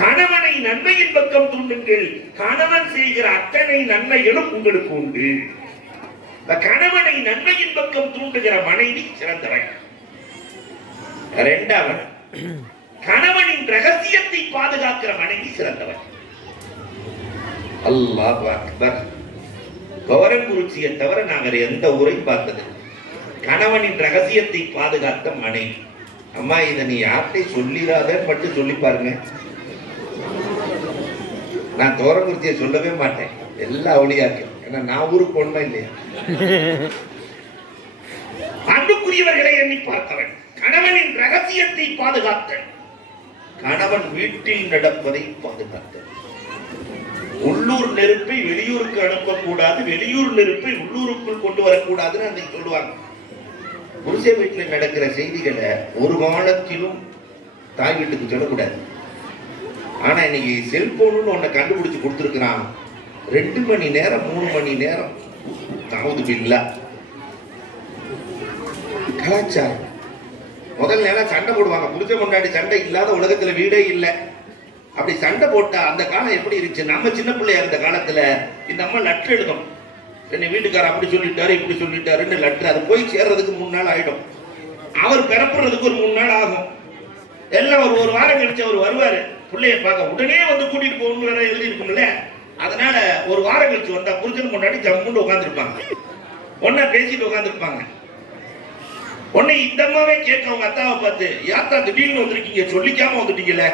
கணவனை நன்மையின் பக்கம் தூண்டுங்கள். கணவன் செய்கிற அத்தனை நன்மைகளும் உங்களுக்கு உண்டு. கணவனை நன்மையின் பக்கம் தூண்டுகிற மனைவி சிறந்தவள். 2வது, கணவனின் ரகசியத்தை பாதுகாக்கிற மனைவி சிறந்தவள். அல்லாஹ் அக்பர். கவரங்குறிச்சியை தவிர நாங்கள் எந்த ஊரையும் பார்த்தது கணவனின் ரகசியத்தை பாதுகாத்த மனைவி. அம்மா, இதை நீ யார்கிட்ட சொல்லிடாத மட்டும் சொல்லி பாருங்க. நான் கவரங்குறிச்சியை சொல்லவே மாட்டேன். எல்லா அவளியாக்கு. ஏன்னா நான் ஊருக்கு போனமா இல்லையா? அன்புக்குரியவர்களை எண்ணி பார்த்தவன் கணவனின் ரகசியத்தை பாதுகாத்தல். கணவன் வீட்டில் நடப்பதை பாதுகாத்தல். உள்ளூர் நெருப்பை வெளியூருக்கு அனுப்பக்கூடாது, வெளியூர் நெருப்பை உள்ளூருக்குள் கொண்டு வரக்கூடாதுன்னு அன்னைக்கு சொல்லுவாங்க. புருஷ வீட்டில் நடக்கிற செய்திகளை ஒரு காலத்திலும் தாய் வீட்டுக்கு சொல்லக்கூடாது. ஆனா இன்னைக்கு செல்போன்னு ஒன்ன கண்டுபிடிச்சு கொடுத்துருக்கிறான். 2 மணி நேரம் 3 மணி நேரம் தாவுது பில்லா. கலாச்சாரம். முதல் நேரம் சண்டை போடுவாங்க. புருஷ முன்னாடி சண்டை இல்லாத உலகத்துல வீடே இல்லை. அப்படி சண்டை போட்டா அந்த காலம் எப்படி இருந்துச்சு? நம்ம சின்ன பிள்ளையா இருந்த காலத்துல இந்த அம்மா லெட்டர் எழுதும். என்ன வீட்டுக்காரர் அப்படி சொல்லிட்டாரு, இப்படி சொல்லிட்டாருன்னு லெட்டர். அது போய் சேர்றதுக்கு 3 நாள் ஆயிடும். அவர் பிறப்புறதுக்கு ஒரு 3 நாள் ஆகும். எல்லாம் ஒரு வாரம் கழிச்சு அவர் வருவாரு பிள்ளைய பார்க்க. உடனே வந்து கூட்டிட்டு போகணும்னு எழுதி இருக்கும்ல. அதனால ஒரு வாரம் கழிச்சு வந்தா புருஷன் முன்னாடி ஜம்முன்னு உட்காந்துருப்பாங்க. ஒன்னா பேசிட்டு உட்காந்துருப்பாங்க. உடனே இந்த அம்மாவே கேட்க அவங்க அத்தாவை பார்த்து, யாத்தா திடீர்னு வந்திருக்கீங்க, சொல்லிக்காம வந்துட்டீங்கல்ல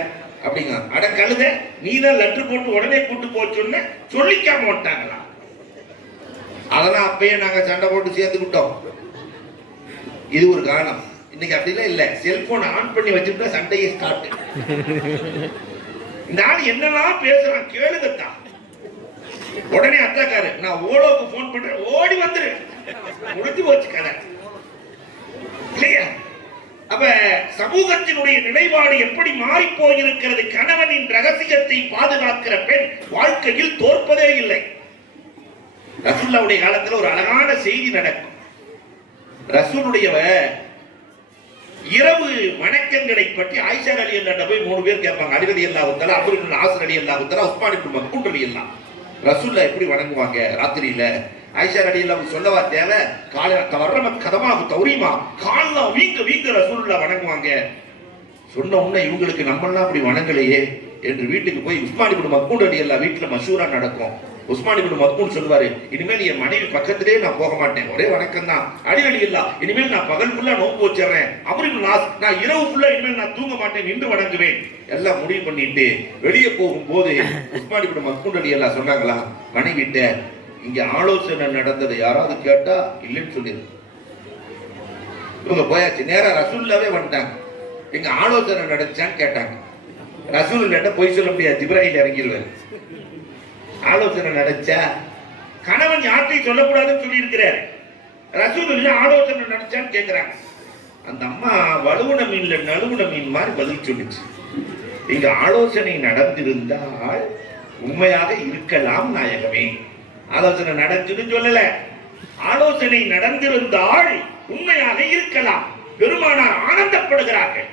அப்படிங்க. அட கழுத, நீ தான் லெட்டர் போட்டு உடனே கூட்டு போச்சுன்னு சொல்லிக்காம வந்துட்டாங்களா? அதெல்லாம் அப்பயே நாங்க சண்டை போட்டு சேர்த்துக்கிட்டோம். இது ஒரு காரணம். இன்னைக்கு அப்படிலாம் இல்ல. செல்போன் ஆன் பண்ணி வச்சுட்டா சண்டையே ஸ்டார்ட். இந்த ஆள் என்னெல்லாம் பேசுறான் கேளுங்கத்தான். உடனே அத்தாக்காரு, நான் ஓலோக்கு போன் பண்றேன், ஓடி வந்துரு, முடிஞ்சு போச்சு கதை இல்லையா? அப்ப சமூகத்தினுடைய நிலைப்பாடு எப்படி மாறி போயிருக்கிறது? கணவனின் ரகசியத்தை பாதுகாக்கிற பெண் வாழ்க்கையில் தோற்பதே இல்லை. ரசூலுல்லாஹ்வுடைய காலத்துல ஒரு அழகான செய்தி நடக்கும். ரசூலுடைய இரவு வணக்கங்களை பற்றி ஆயிஷா ரலியல்லாஹு போய் 3 பேர் கேட்பாங்க. அலி ரலியல்லாஹு தஆலா, அம்ர் இப்னு ஆஸ் ரலியல்லாஹு தஆலா, உஸ்மான் இப்னு மக்தூம் ரலியல்லாஹு. ரசூலுல்லாஹ் எப்படி வணங்குவாங்க ராத்திரியில? ஆயிஷா ரலியல்லாஹு சொல்லவா தேவை? கால கவர்ரம கதமாக தௌரீமா, கால்லாம் வீங்க ரசூலுல்லாஹ் வணங்குவாங்க. சொன்ன உடனே இவங்களுக்கு நம்மெல்லாம் அப்படி வணங்கலையே என்று வீட்டுக்கு போய் உஸ்மான் இப்னு மக்தூம் ரலியல்லாஹு வீட்டுல மஷூரா நடக்கும். உஸ்மான் இப்னு மக்தூம் சொல்வாரு, இனிமேல் என் மனைவி பக்கத்திலே நான் போக மாட்டேன், ஒரே வணக்கம் தான். அலி ரலியல்லாஹு, இனிமேல் நான் பகல் ஃபுல்லா நோன்பு வச்சிடுறேன். அம்ர் இப்னு ஆஸ், நான் இரவு ஃபுல்லா இனிமேல் நான் தூங்க மாட்டேன், நின்று வணங்குவேன். எல்லாம் முடிவு பண்ணிட்டு வெளியே போகும்போது உஸ்மான் இப்னு மக்தூம் ரலியல்லாஹு சொன்னாங்களா மனைவிட்ட, இங்க ஆலோசனை நடந்ததை யாராவது கேட்டா இல்லைன்னு சொல்லிடு. இவங்க போயாச்சு, நேரா ரசூல்லாவே வந்துட்டாங்க. இங்க ஆலோசனை நடந்துச்சான்னு கேட்டாங்க. ரசூல் இல்லைன்னா பொய் சொல்ல முடியாது, ஜிப்ராயில் இறங்கிடுவார். ஆலோசனை நடந்துச்சா? கணவன் யார்ட்டையும் சொல்லக்கூடாதுன்னு சொல்லி இருக்கிறார். ரசூல் இல்ல ஆலோசனை நடந்துச்சான்னு கேட்கிறாங்க. அந்த அம்மா வலுவன மீன்ல நழுவுன மீன் மாதிரி பதில் சொல்லிச்சு. இங்க ஆலோசனை நடந்திருந்தால் உண்மையாக இருக்கலாம் நாயகமே. ஆலோசனை நடந்துன்னு சொல்லல, ஆலோசனை நடந்திருந்தால் உண்மையாக இருக்கலாம். பெருமானார் ஆனந்தப்படுகிறார்கள்.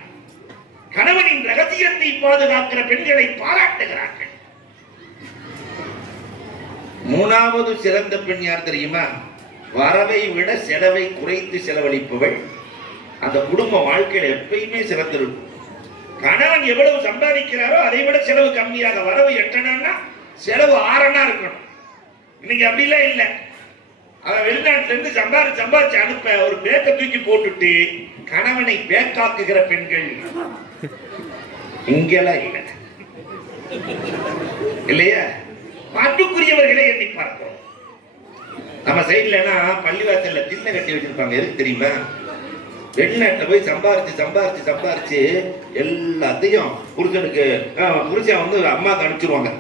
கணவனின் ரகசியத்தை பாதுகாக்கிற பெண்களை பாராட்டுகிறார்கள். மூணாவது சிறந்த பெண் யார் தெரியுமா? வரவை விட செலவை குறைத்து செலவழிப்பவள். அந்த குடும்ப வாழ்க்கையில எப்பயுமே சிறந்திருக்கும். கணவன் எவ்வளவு சம்பாதிக்கிறாரோ அதை விட செலவு கம்மியாக, வரவு 8 செலவு 6 இருக்கணும். இன்னைக்கு அப்படிலாம் இல்லை. அவன் வெளிநாட்டுல இருந்து சம்பாதிச்சு அனுப்ப ஒரு பேக்க தூக்கி போட்டுட்டு கணவனை பேக்காக்குகிற பெண்கள் இங்கெல்லாம் இல்லை இல்லையா? அன்புக்குரியவர்களை எண்ணி பார்க்கிறோம். நம்ம சைட்லனா பள்ளிவாசல்ல திண்ணை கட்டி வச்சிருப்பாங்க. எதுக்கு தெரியுமா? வெளிநாட்டுல போய் சம்பாரிச்சு எல்லாத்தையும் புருஷன் வந்து அம்மாவுக்கு அனுப்பிச்சிருவாங்க.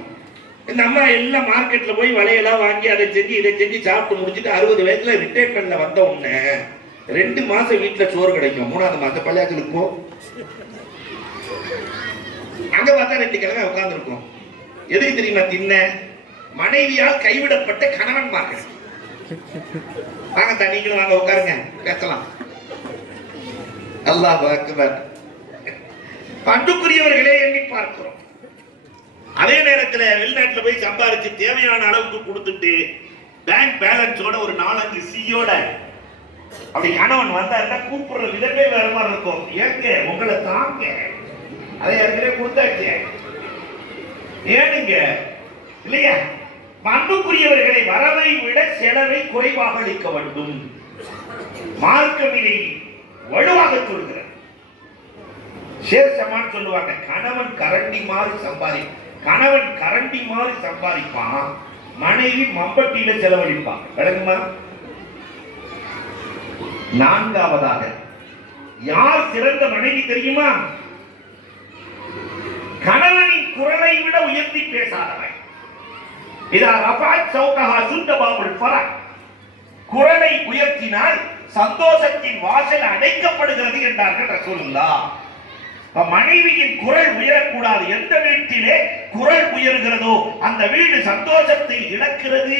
இந்த அம்மா எல்லாம் மார்க்கெட்ல போய் வலையெல்லாம் வாங்கி அதை செஞ்சு இதை செஞ்சு சாப்பிட்டு முடிச்சுட்டு 60 வயசுல ரிட்டையர்மெண்ட்ல வந்த உடனே 2 மாசம் வீட்டுல சோறு கிடைக்கும். 3ஆவது மாசம் பள்ளியாச்சலுக்கு போ, அங்க பார்த்தா 2 கிழமை உட்கார்ந்து இருக்கும். எதுக்கு தெரியுமா? தின்ன மனைவியால் கைவிடப்பட்ட கணவன்மார்கள். வாங்க தண்ணிங்களும் வாங்க உட்காருங்க பேசலாம். அல்லாஹ் அக்பர். பண்புக்குரியவர்களே எண்ணி பார்க்கிறோம். அதே நேரத்தில் வெளிநாட்டுல போய் சம்பாரிச்சு தேவையான அளவுக்கு கொடுத்துட்டு பேங்க் பேலன்ஸோட ஒரு 4-5 சியோட அப்படி கணவன் வந்தாருன்னா கூப்பிடுற விதமே வேற மாதிரி இருக்கும். ஏங்க உங்களை தாங்க, அதை ஏற்கனவே கொடுத்தாச்சு ஏனுங்க இல்லையா? அன்புக்குரியவர்களை வரவை விட செலவை குறைவாக அளிக்க வேண்டும். மார்க்கமினை வலுவாக சொல்கிறார். சேஷமான்னு சொல்லுவாங்க. கணவன் கரண்டி மாறி சம்பாதிப்பான், மனைவி மம்பட்டியில செலவழிப்பான். விளங்குமா? 4வதாக யார் சிறந்த மனைவி தெரியுமா? கணவனின் குரலை விட உயர்த்தி பேசாதவன். குரலை உயர்த்தினால் சந்தோஷத்தின் வாசல் அடைக்கப்படுகிறது என்றார்கள் ரசூலுல்லாஹ். மனைவியின் குரல் உயரக்கூடாது. எந்த வீட்டிலே குரல் உயர்கிறதோ அந்த வீடு சந்தோஷத்தை இழக்கிறது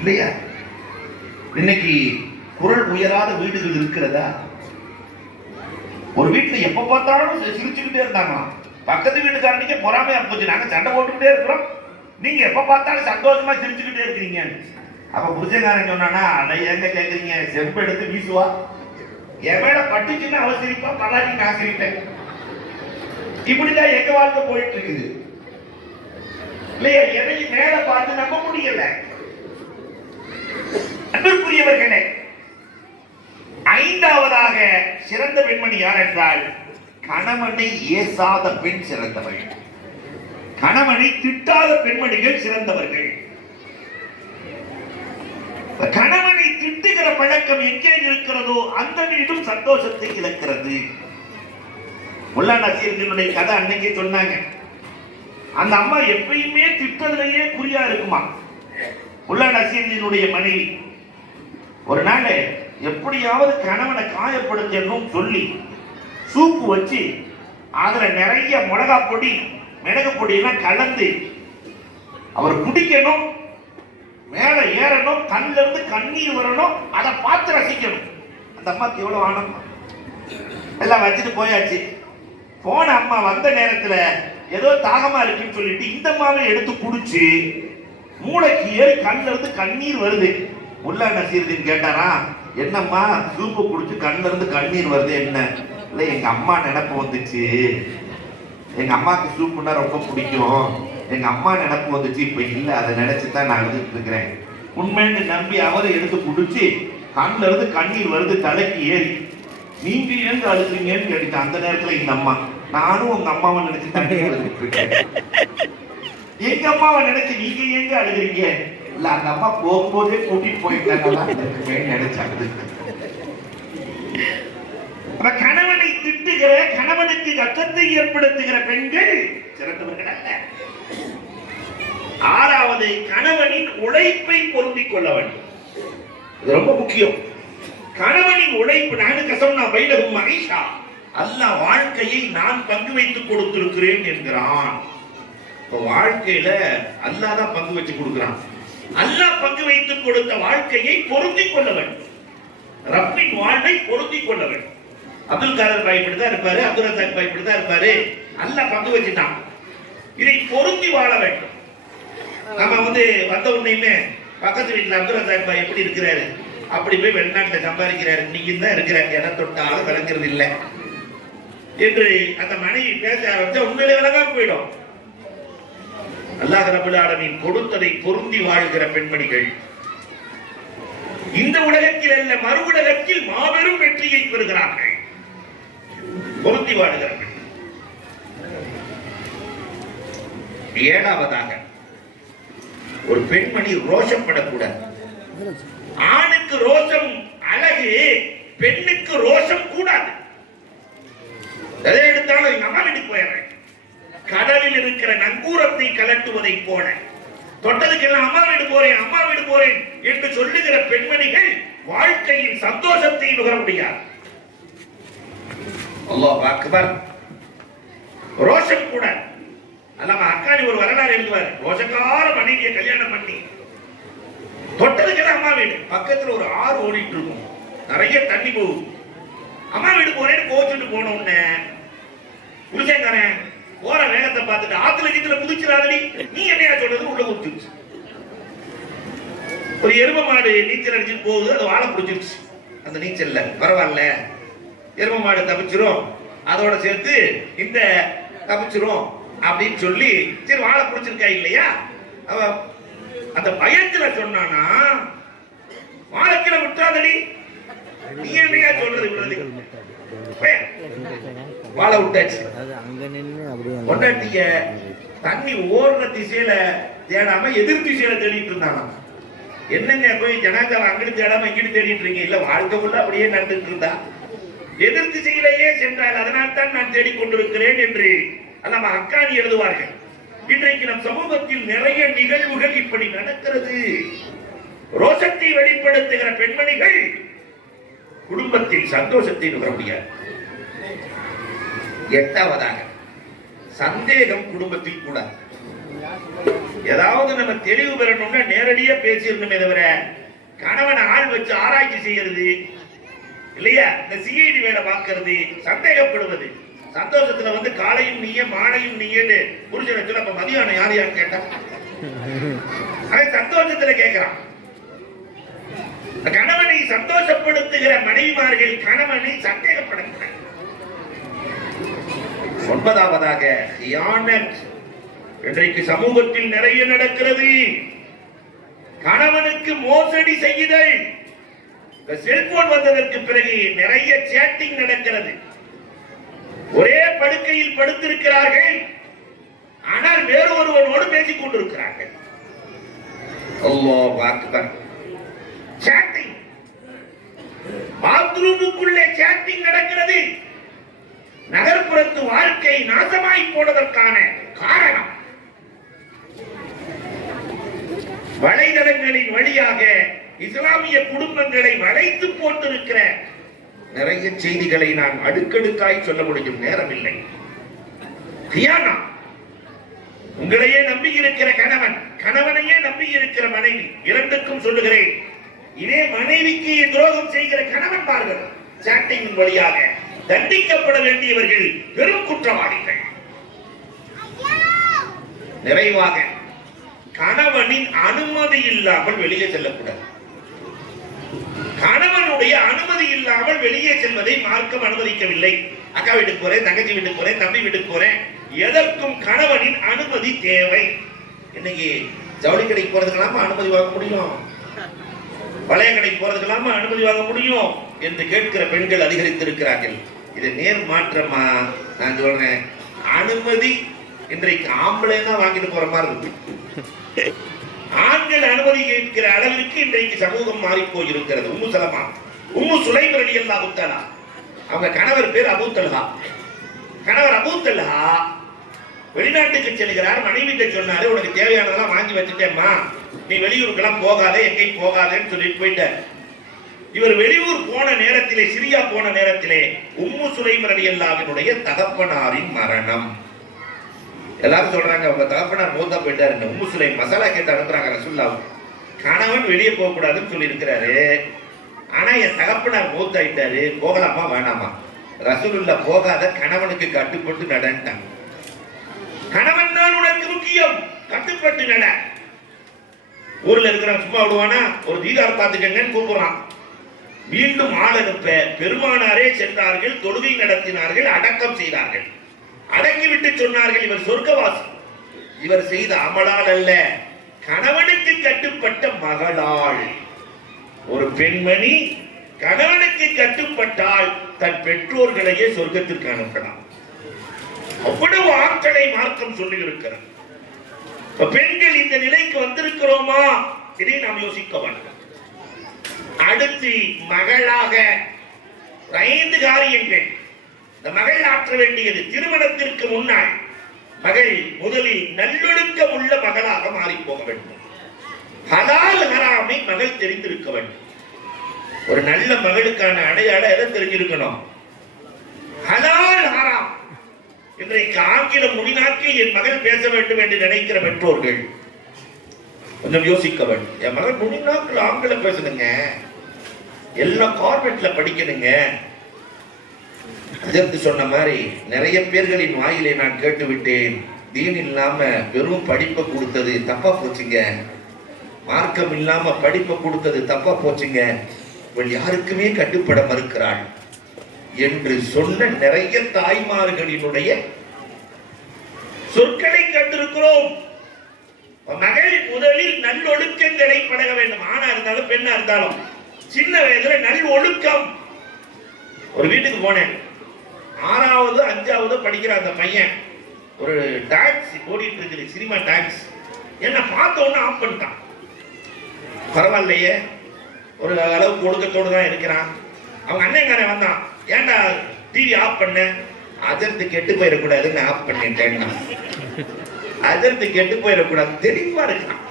இல்லையா? இன்னைக்கு குரல் உயராத வீடுகள் இருக்கிறதா? ஒரு வீட்டுல எப்ப பார்த்தாலும் சிரிச்சுக்கிட்டே இருந்தாங்க. பக்கத்து வீட்டுக்காரனுக்கு பொறாமையா போச்சு. நாங்க சண்டை போட்டுக்கிட்டே இருக்கிறோம், நீங்க எப்ப பார்த்தாலும் சந்தோஷமா சிரிச்சுக்கிட்டே இருக்கிறீங்க. அப்ப புருஷகாரன் சொன்னானா, அதை எங்க கேக்குறீங்க? செம்பு எடுத்து வீசுவா, என் மேல பட்டுச்சுன்னு அவ சிரிப்பா, பல்லாட்டி நான் சிரிப்பேன். இப்படிதான் எங்க வாழ்க்கை போயிட்டு இருக்குது இல்லையா? எதையும் மேல பார்த்து நம்ப முடியல. அன்புக்குரியவர்களே, 5வதாக சிறந்த பெண்மணி யார் என்றால் கணவனை ஏசாத பெண் சிறந்தவள். கணவனை திட்டாத பெண்மணிகள் சிறந்தவர்கள். கணவனை திட்டுகிற பழக்கம் எங்கே இருக்கிறதோ அந்த வீடும் சந்தோஷத்தை இழக்கிறது. முல்லா நசீருடைய கதை அன்னைக்கே சொன்னாங்க. அந்த அம்மா எப்பயுமே திட்டத்திலேயே குறியா இருக்குமா. முல்லா நசீருடைய மனைவி ஒரு நாள் எப்படியாவது கணவனை காயப்படுத்தணும் சொல்லி சூப்பு வச்சு அதுல நிறைய மிளகா பொடி மிளகு பொடி எல்லாம் கலந்து அவர் குடிக்கணும், மேல ஏறணும், கண்ணில இருந்து கண்ணீர் வரணும், அதை பார்த்து ரசிக்கணும். அந்த அம்மாக்கு எவ்வளவு ஆனந்தம். எல்லாம் வச்சுட்டு போயாச்சு. போன அம்மா வந்த நேரத்துல ஏதோ தாகமா இருக்குன்னு சொல்லிட்டு இந்த அம்மாவை எடுத்து குடிச்சு மூளைக்கு ஏறி கண்ணில இருந்து கண்ணீர் வருது. முல்லா நசீருதீன் கேட்டாரா, என்னம்மா சூப்பு குடிச்சு கண்ணில இருந்து கண்ணீர் வருது என்ன? இல்லை, எங்க அம்மா நினைப்பு வந்துச்சு. எங்க அம்மாக்கு சூப்புன்னா ரொம்ப பிடிக்கும். எங்க அம்மா நினைப்பு வந்துச்சு, இப்ப இல்ல, அதை நினைச்சுதான் நான் எழுதிட்டு இருக்கிறேன். உண்மைன்னு நம்பி அவரை எடுத்து குடிச்சு கண்ணில இருந்து கண்ணீர் வருது தலைக்கு ஏறி. நீங்க ஏன் அழுதுறீங்கன்னு கேட்டுட்டு அந்த நேரத்துல இந்த அம்மா, நானும் உங்க அம்மாவை நினைச்சு தண்ணி எழுதிட்டு இருக்கேன். எங்க அம்மாவை நினைச்சு நீங்க எங்க அழுகிறீங்க? இல்ல அந்த அம்மா போகும்போதே கூட்டிட்டு போயிட்டாங்க நினைச்சாங்க. கணவனை திட்டுகிற, கணவனுக்கு கஷ்டத்தை ஏற்படுத்துகிற பெண்கள் சிறந்தவர்கள் அல்ல. ஆறாவது, கணவனின் உழைப்பை பொருந்திக் கொள்ள வேண்டும். இது ரொம்ப முக்கியம். கணவனின் உழைப்பு, நான் கசம்னா பைலகும் மகிஷா, அல்லாஹ் வாழ்க்கையை நான் பங்கு வைத்துக் கொடுத்திருக்கிறேன் என்கிறான். வாழ்க்கையில அல்லாஹ் தான் பங்கு வச்சு கொடுக்கிறான். அல்லாஹ் பங்கு வைத்துக் கொடுத்த வாழ்க்கையை பொருந்திக் கொள்ள வேண்டும். ரப்பின் வாழ்வை பொருந்திக் கொள்ள வேண்டும். அப்துல் காதர் பாய் இப்படிதான் இருப்பாரு, அப்துல் ரசாக் பாய் இப்படிதான் இருப்பாரு. அல்லாஹ் பங்கு வச்சுட்டான். இதை பொருந்தி வாழ வேண்டும். நம்ம வந்த உடனே பக்கத்து வீட்டுல அப்துல் ரசாக் பாய் எப்படி இருக்கிறாரு, அப்படி போய் வெளிநாட்டுல சம்பாதிக்கிறாரு, நீங்க தான் இருக்கிறாங்க, இடம் தொட்டாலும் விளங்குறது இல்லை என்று அந்த மனைவி பேச ஆரம்பிச்சா உண்மையிலே விளங்காம போயிடும். அல்லாஹ் ரப்பல் ஆலமீன் கொடுத்ததை பொருந்தி வாழ்கிற பெண்மணிகள் இந்த உலகத்தில் அல்ல மறு உலகத்தில் மாபெரும் வெற்றியை பெறுகிறார்கள். பொருந்தி வாழ்கிறார்கள். ஏழாவதாக, ஒரு பெண்மணி ரோஷப்படக்கூடாது. ஆணுக்கு ரோஷம் அழகு, பெண்ணுக்கு ரோஷம் கூடாது. எதை எடுத்தாலும் எங்க அம்மா வீட்டுக்கு போயிடுறேன், கடலில் இருக்கிற நங்கூரத்தை கலட்டுவதை போல தொட்டதுக்கெல்லாம் அம்மா வீடு போறேன், அம்மா வீடு போறேன் என்று சொல்லுகிற பெண்மணிகள் வாழ்க்கையில் சந்தோஷத்தை நுகர முடியாது. அல்லாஹ் அக்பர். ரோஷம் கூட அல்லாம அக்கானி ஒரு வரலாறு எழுதுவார். ரோஷக்கார மனைவியை கல்யாணம் பண்ணி தொட்டதுக்கெல்லாம் அம்மா வீடு, பக்கத்துல ஒரு ஆறு ஓடிட்டு இருக்கும், நிறைய தண்ணி போகும். அம்மா வீடு போறேன்னு கோச்சுட்டு போன உடனே புருஷங்காரன் போற வேகத்தை பார்த்துட்டு ஆத்துல கீத்துல குதிச்சிடாதடி, நீ என்னையா சொல்றது உள்ள குதிச்சிருச்சு. ஒரு எரும மாடு நீச்சல் அடிச்சுட்டு போகுது, அது வாழை பிடிச்சிருச்சு. அந்த நீச்சல்ல பரவாயில்ல, எரும மாடு தப்பிச்சிரும், அதோட சேர்த்து இந்த தப்பிச்சிரும் அப்படின்னு சொல்லி சரி வாழை பிடிச்சிருக்கா இல்லையா, அவ அந்த பயத்துல சொன்னானா வாழைக்கில விட்டாதடி, நீ என்னையா சொல்றது விடுறது, வாழை விட்டாச்சு. தண்ணி ஓடுற திசையில தேடாம எதிர் திசையில தேடிட்டு இருந்தாங்க. என்னங்க போய் ஜனாதாவை அங்கிட்டு தேடாம இங்கிட்டு தேடிட்டு இருக்கீங்க? இல்ல வாழ்க்கை ஃபுல்லா அப்படியே நடந்துட்டு இருந்தா எதிர் திசையிலேயே சென்றால் அதனால் தான் நான் தேடிக்கொண்டிருக்கிறேன் என்று நம்ம அக்காணி எழுதுவார்கள். இன்றைக்கு நம் சமூகத்தில் நிறைய நிகழ்வுகள் இப்படி நடக்கிறது. ரோஷத்தை வெளிப்படுத்துகிற பெண்மணிகள் குடும்பத்தில் சந்தோஷத்தை நுகர முடியாது. எட்டாவதாக, சந்தேகம் குடும்பத்தில் கூட. ஏதாவது நம்ம தெளிவு பெறணும்னா நேரடியா பேசியிருந்தோமே தவிர கணவனை ஆள் வச்சு ஆராய்ச்சி செய்யறது இல்லையா, இந்த சிஐடி வேலை பார்க்கறது, சந்தேகப்படுவது. சந்தோஷத்துல காலையும் நீயே மாலையும் நீயேன்னு புருஷனை சொல்ல, அப்ப மதியானம் யார் யார் கேட்டா அவன் சந்தோஷத்துல கேட்கிறான். கணவனை சந்தோஷப்படுத்துகிற மனைவிமார்கள் கணவனை சந்தேகப்படக்கூடாது. ஒன்பதாவதாக, இன்றைக்கு சமூகத்தில் நிறைய நடக்கிறது. கணவனுக்கு மோசடி செய்யுதல். செல்போன் வந்ததற்கு பிறகு நிறைய சேட்டிங் நடக்கிறது. ஒரே படுக்கையில் படுத்திருக்கிறார்கள், ஆனால் வேறு ஒருவனோடு பேசிக் கொண்டிருக்கிறார்கள். அல்லாஹ் அக்பர். சேட்டிங், பாத்ரூமுக்குள்ளே சேட்டிங் நடக்கிறது. நகர்ப்புறத்து வாழ்க்கை நாசமாய் போனதற்கான காரணம் வலைதளங்களின் வழியாக இஸ்லாமிய குடும்பங்களை வளைத்து போட்டிருக்கிற நிறைய செய்திகளை நான் அடுக்கடுக்காய் சொல்ல முடியும், நேரம் இல்லை. உங்களையே நம்பி இருக்கிற கணவன், கணவனையே நம்பி இருக்கிற மனைவி, இரண்டுக்கும் சொல்லுகிறேன், இதே மனைவிக்கு துரோகம் செய்கிற கணவன் பாருங்கள், சாட்டிங் வழியாக தண்டிக்கப்பட வேண்டியவர்கள் பெரும் குற்றவாளிகள். நிறைவாக, கணவனின் அனுமதி இல்லாமல் வெளியே செல்லக்கூடாது. கணவனுடைய அனுமதி இல்லாமல் வெளியே செல்வதை மார்க்கம் அனுமதிக்கவில்லை. அக்கா வீட்டுக்கு போறேன், தங்கச்சி வீட்டுக்கு போறேன், தம்பி வீட்டுக்கு போறேன், எதற்கும் கணவனின் அனுமதி தேவை. இன்னைக்கு ஜவுளி கடைக்கு போறதுக்கெல்லாம அனுமதி வாங்க முடியும், பழைய கடைக்கு போறதுக்கெல்லாம அனுமதி வாங்க முடியும் என்று கேட்கிற பெண்கள் அதிகரித்திருக்கிறார்கள். இது நேர் மாற்றமா? நான் சொல்றேன், அனுமதி இன்றைக்கு ஆம்பளை தான் வாங்கிட்டு போற மாதிரி இருக்கு. ஆண்கள் அனுமதி கேட்கிற அளவிற்கு இன்றைக்கு சமூகம் மாறி போயிருக்கிறது. உம்மு சலமா, உம்மு சுலைம் ரலியல்லாஹு தஆலா, அவங்க கணவர் பேர் அபூ தல்ஹா. கணவர் அபூ தல்ஹா வெளிநாட்டுக்கு செல்கிறார். மனைவிட்ட சொன்னாரு, உனக்கு தேவையானதெல்லாம் வாங்கி வச்சுட்டேம்மா, நீ வெளியூருக்கெல்லாம் போகாதே, எங்கேயும் போகாதேன்னு சொல்லிட்டு போயிட்டார். இவர் வெளியூர் போன நேரத்திலே, சிரியா போன நேரத்திலே உம்மு சுலைம் ரலியல்லாஹுவினுடைய தகப்பனாரின் மரணம். எல்லாரும் சொல்றாங்க அவங்க தகப்பனார் மூத்தா போயிட்டாரு. உம்மு சுலைம் மசாலா கேட்டு அனுப்புறாங்க ரசூலுல்லாஹ். கணவன் வெளியே போக கூடாதுன்னு சொல்லி இருக்கிறாரு. ஆனா என் தகப்பனார் மூத்தாயிட்டாரு, போகலாமா வேணாமா? ரசூலுல்லாஹ் போகாத, கணவனுக்கு கட்டுப்பட்டு நடன்ட்டாங்க. கணவன் தான் உனக்கு முக்கியம், கட்டுப்பட்டு நட. ஊர்ல இருக்கிறவன் சும்மா விடுவானா? ஒரு தீகார் பார்த்துக்கங்கன்னு கூப்பிடுறான். மீண்டும் ஆள் அனுப்ப பெருமானாரே சென்றார்கள், தொழுகை நடத்தினார்கள், அடக்கம் செய்தார்கள். அடங்கிவிட்டு சொன்னார்கள், இவர் சொர்க்கவாசி. இவர் செய்த அமலால் அல்ல, கணவனுக்கு கட்டுப்பட்ட மகளால். ஒரு பெண்மணி கணவனுக்கு கட்டுப்பட்டால் தன் பெற்றோர்களையே சொர்க்கத்திற்கு அனுப்பலாம். அவ்வளவு ஆட்களை மார்க்கம் சொல்லி இருக்கிறது. பெண்கள் இந்த நிலைக்கு வந்திருக்கிறோமா? இதை நாம் யோசிக்க வேண்டும். அடுத்து மகளாக 5 காரியங்கள் இந்த மகள் ஆற்ற வேண்டியது. திருமணத்திற்கு முன்னால் மகள் முதலில் நல்லொழுக்கம் உள்ள மகளாக மாறி போக வேண்டும். ஹலால் ஹராமை மகள் தெரிந்திருக்க வேண்டும். ஒரு நல்ல மகளுக்கான அடையாளம் எதை தெரிஞ்சிருக்கணும்? ஹலால் ஹராம். இன்றைக்கு ஆங்கில மொழிநாட்டில் என் மகள் பேச வேண்டும் என்று நினைக்கிற பெற்றோர்கள் கொஞ்சம் யோசிக்க வேண்டும். என் மகள் மொழிநாட்டில் ஆங்கிலம் பேசணுங்க, எல்லா கார்பெட்ல படிக்கணுங்க. அதற்கு சொன்ன மாதிரி நிறைய பேர்களின் வாயிலை நான் கேட்டு விட்டேன். தீன் இல்லாம வெறும் படிப்பை கொடுத்தது தப்பா போச்சுங்க, மார்க்கம் இல்லாம படிப்பை கொடுத்தது தப்பா போச்சுங்க, இவள் யாருக்குமே கட்டுப்பட மறுக்கிறாள் என்று சொன்ன நிறைய தாய்மார்களினுடைய சொற்களை கண்டிருக்கிறோம். மகள் முதலில் நல்லொழுக்கங்களை பழக வேண்டும். ஆணா இருந்தாலும் பெண்ணா இருந்தாலும் சின்ன வயதுல நல் ஒழுக்கம். ஒரு வீட்டுக்கு போனேன், 6வது 5வது படிக்கிற அந்த பையன் ஒரு டான்ஸ் ஓடிட்டு இருக்குது, சினிமா டான்ஸ். என்ன பார்த்த உடனே ஆஃப் பண்ணிட்டான். பரவாயில்லையே, ஒரு அளவுக்கு ஒழுக்கத்தோடு தான் இருக்கிறான். அவங்க அண்ணன் வந்தான், ஏன்டா டிவி ஆஃப் பண்ண? அதற்கு கெட்டு போயிடக்கூடாதுன்னு ஆஃப் பண்ணிட்டேன். அதற்கு கெட்டு போயிடக்கூடாது, தெளிவா இருக்கான்.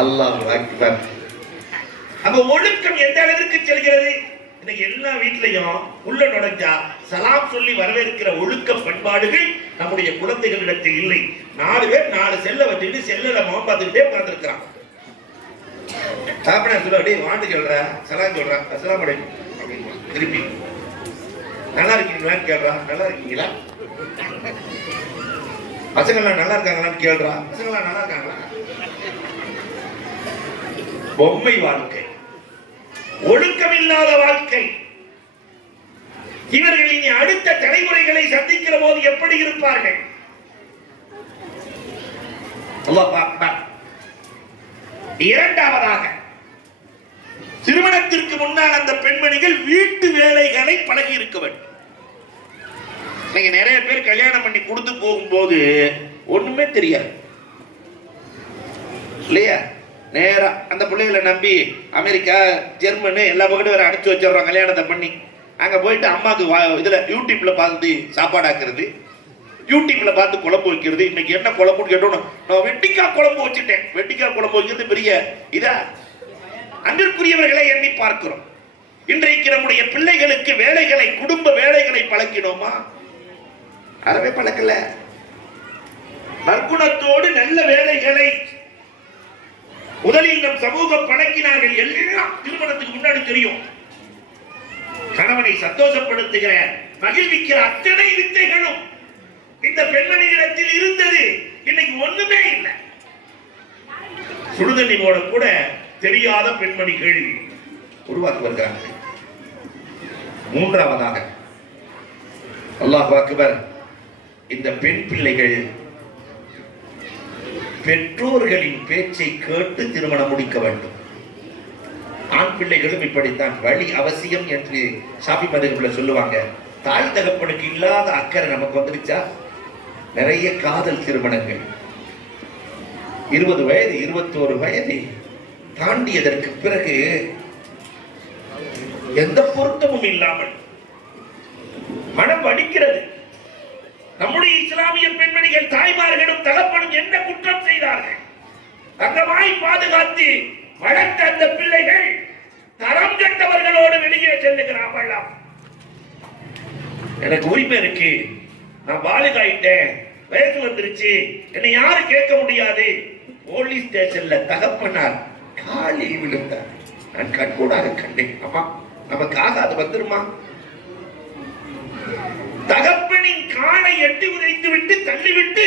அல்லாஹ் அக்பர். அப்ப ஒழுக்கம் எந்த அளவிற்கு செல்கிறது? இன்னைக்கு எல்லா வீட்லயும் உள்ள நுழைஞ்சா சலாம் சொல்லி வரவேற்கிற ஒழுக்க பண்பாடுகள் நம்முடைய குழந்தைகளிடத்தில் இல்லை. 4 பேர் 4 செல்ல வச்சுட்டு செல்ல முகம் பார்த்துக்கிட்டே உட்கார்ந்துருக்கிறான். தாப்பனா சொல்ல, டேய் வாண்டு சொல்ற, சலாம் சொல்ற, அஸ்ஸலாமு அலைக்கும் அப்படின்னா திருப்பி நல்லா இருக்கீங்களான்னு கேள்றா, நல்லா இருக்கீங்களா? பசங்கள்லாம் நல்லா இருக்காங்களான்னு கேள்றா, பசங்கள்லாம் நல்லா இருக்காங்களா? பொம்மை வாழ்க்கை, ஒழுக்கம் இல்லாத வாழ்க்கை. இவர்கள் இனி அடுத்த தலைமுறைகளை சந்திக்கிற போது எப்படி இருப்பார்கள்? அல்லாஹ் அக்பர். இரண்டாவதாக, திருமணத்திற்கு முன்னால் அந்த பெண்மணிகள் வீட்டு வேலைகளை பழகி இருக்க வேண்டும். நீங்க நிறைய பேர் கல்யாணம் பண்ணி கொடுத்து போகும்போது ஒண்ணுமே தெரியாது இல்லையா? நேரா அந்த பிள்ளைகளை நம்பி அமெரிக்கா, ஜெர்மனி எல்லா பக்கத்தும் வேற அனுப்பிச்சு வச்சிடறோம். கல்யாணத்தை பண்ணி அங்க போயிட்டு அம்மாவுக்கு இதுல யூடியூப்ல பார்த்து சாப்பாடு ஆக்குறது, யூடியூப்ல பார்த்து குழம்பு வைக்கிறது. இன்னைக்கு என்ன குழம்புன்னு கேட்டோம், நான் வெட்டிக்காய் குழம்பு வச்சுட்டேன். வெட்டிக்காய் குழம்பு வைக்கிறது பெரிய இதா? அன்பிற்குரியவர்களை எண்ணி பார்க்கிறோம். இன்றைக்கு நம்முடைய பிள்ளைகளுக்கு வேலைகளை, குடும்ப வேலைகளை பழக்கினோமா? அறவே பழக்கல. நற்குணத்தோடு நல்ல வேலைகளை முதலில் நம் சமூகம் பழக்கினார்கள். எல்லாம் திருமணத்துக்கு முன்னாடி தெரியும். கணவனை சந்தோஷப்படுத்துகிற, மகிழ்விக்கிற அத்தனை வித்தைகளும் இந்த பெண்மணியிடத்தில் இருந்தது. இன்னைக்கு ஒண்ணுமே இல்லை. சுடுதண்ணி போட கூட தெரியாத பெண்மணிகள் உருவாக்கி வருகிறார்கள். மூன்றாவதாக, அல்லாஹ் அக்பர், இந்த பெண் பிள்ளைகள் பெற்றோர்களின் பேச்சை கேட்டு திருமணம் முடிக்க வேண்டும். ஆண் பிள்ளைகளும் இப்படித்தான். வழி அவசியம் என்று ஷாஃபி மதுஹப்ல சொல்லுவாங்க. தாய் தகப்பனுக்கு இல்லாத அக்கறை நமக்கு வந்துருச்சா நிறைய காதல் திருமணங்கள் 20 வயது 21 வயது தாண்டியதற்கு பிறகு எந்த பொருத்தமும் இல்லாமல் மனம் வடிக்கிறது. நம்முடைய இஸ்லாமிய பெண்மணிகள் தாய்மார்களும் தகப்பனும் என்ன குற்றம் செய்தார்கள்? தங்கமாய் பாதுகாத்து வளர்த்த அந்த பிள்ளைகள் தரம் கட்டவர்களோடு வெளியே செல்லுகிறார்கள். எனக்கு உரிமை இருக்கு, நான் பாலிகாயிட்டேன், வயசு வந்துருச்சு, என்னை யாரும் கேட்க முடியாது. போலீஸ் ஸ்டேஷன்ல தகப்பனார் காலில் விழுந்தார். நான் கண்கூடாக கண்டேன். அம்மா நமக்காக அது வந்துருமா? தகப்பனின் காலை எட்டி உதைத்து விட்டு தள்ளிவிட்டு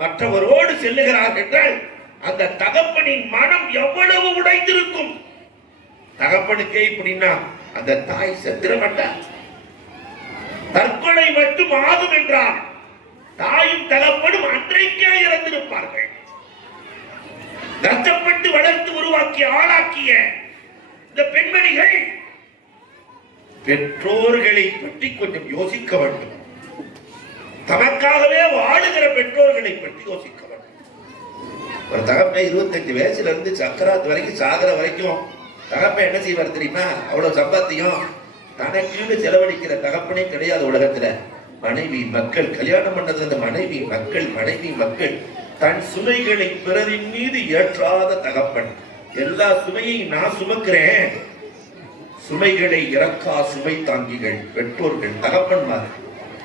மற்றவரோடு செல்லுகிறார் என்றால் அந்த தகப்பனின் மனம் எவ்வளவு உடைந்திருக்கும். தகப்பனுக்கே இப்படின்னா அந்த தாய் செத்துற மாட்டார். தற்கொலை மட்டும் ஆகும் என்றால் தாயும் தகப்பனும் அன்றைக்கே இறந்திருப்பார்கள். கஷ்டப்பட்டு வளர்த்து உருவாக்கிய ஆளாக்கிய இந்த பெண்மணிகள் பெற்றோர்களை பற்றி கொஞ்சம் யோசிக்க வேண்டும். தமக்காகவே வாழுகிற பெற்றோர்களை பற்றி யோசிக்க வேண்டும். ஒரு தகப்பன் 25 வயசுல இருந்து சக்கராத்து வரைக்கும் சாகர வரைக்கும் தகப்பன் என்ன செய்வார் தெரியுமா? அவ்வளவு சம்பாத்தியம் தனக்குன்னு செலவழிக்கிற தகப்பனே கிடையாது உலகத்துல. மனைவி மக்கள் கல்யாணம் பண்ணது அந்த மனைவி மக்கள் தன் சுமைகளை பிறரின் மீது ஏற்றாத தகப்பன். எல்லா சுமையையும் நான் சுமக்கிறேன், சுமைகளை இறக்கா சுமை தாங்கிகள் பெற்றோர்கள் தகப்பன்மார்.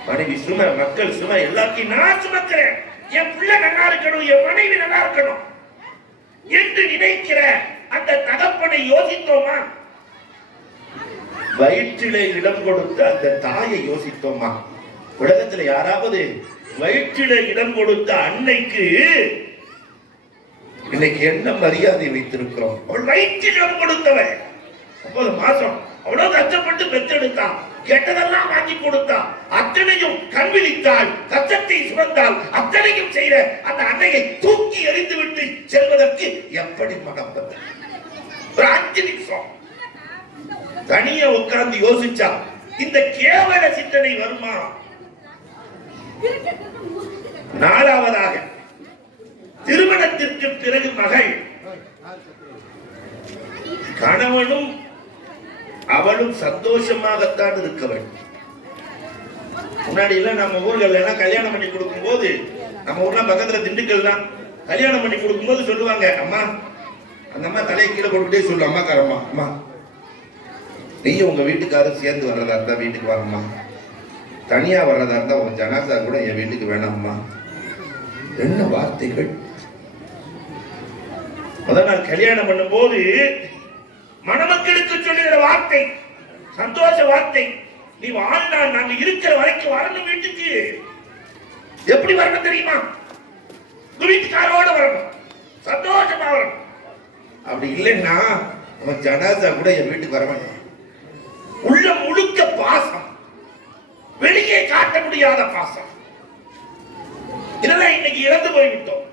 மனைவி சுமை, மக்கள் சுமை, எல்லாத்தையும் நான் சுமக்கிறேன். என் பிள்ளை நல்லா இருக்கணும், என் மனைவி நல்லா இருக்கணும் என்று நினைக்கிற அந்த தகப்பனை யோசித்தோமா? வயிற்றிலே இடம் கொடுத்த அந்த தாயை யோசித்தோமா? உலகத்துல யாராவது வயிற்றிலே இடம் கொடுத்த அன்னைக்கு இன்னைக்கு என்ன மரியாதை வைத்திருக்கிறோம்? அவள் வயிற்றில் இடம் கொடுத்தவள் 9 மாசம் அவ்வளவு கஷ்டப்பட்டு பெற்றெடுத்தான், கெட்டதெல்லாம் வாங்கி கொடுத்தான், அத்தனையும் கண்விழித்தாள், கஷ்டத்தை சுமந்தாள், அத்தனையும் செய்த அந்த அன்னையை தூக்கி எறிந்து விட்டு செல்வதற்கு எப்படி மனம் வந்தது? ஒரு 5 நிமிஷம் தனியா உட்கார்ந்து யோசிச்சா இந்த கேவல சிந்தனை வருமா? 4வதாக திருமணத்திற்கு பிறகு மகள் கணவனும் அவளும் சந்தோஷமாகத்தான் இருக்க வேண்டும். முன்னாடி எல்லாம் நம்ம ஊர்கள் எல்லாம் கல்யாணம் பண்ணி கொடுக்கும் போது, நம்ம ஊர்ல பக்கத்துல திண்டுக்கல் தான், கல்யாணம் பண்ணி கொடுக்கும் போது சொல்லுவாங்க, அம்மா அந்த அம்மா தலையை கீழே போட்டுட்டே சொல்லு, அம்மாக்காரம்மா, அம்மா நீயும் உங்க வீட்டுக்காரும் சேர்ந்து வர்றதா இருந்தா வீட்டுக்கு வாங்கம்மா, தனியா வர்றதா இருந்தா உங்க ஜனாசா கூட என் வீட்டுக்கு வேணாம்மா. என்ன வார்த்தைகள்! முதல் நாள் கல்யாணம் பண்ணும் போது மணமக்களுக்கு சொல்லுகிற வார்த்தை, சந்தோஷ வார்த்தை, நீ வாழ்நாள் நாங்க இருக்கிற வரைக்கும் வரணும் வீட்டுக்கு. எப்படி வரணும் தெரியுமா? வீட்டுக்காரோட வரணும், சந்தோஷமா வரணும். அப்படி இல்லைன்னா அவன் ஜனாசா கூட என் வீட்டுக்கு வர வேண்டாம். உள்ள முழுக்க பாசம், வெளியே காட்ட முடியாத பாசம். இதெல்லாம் இன்னைக்கு இழந்து போய்விட்டோம்.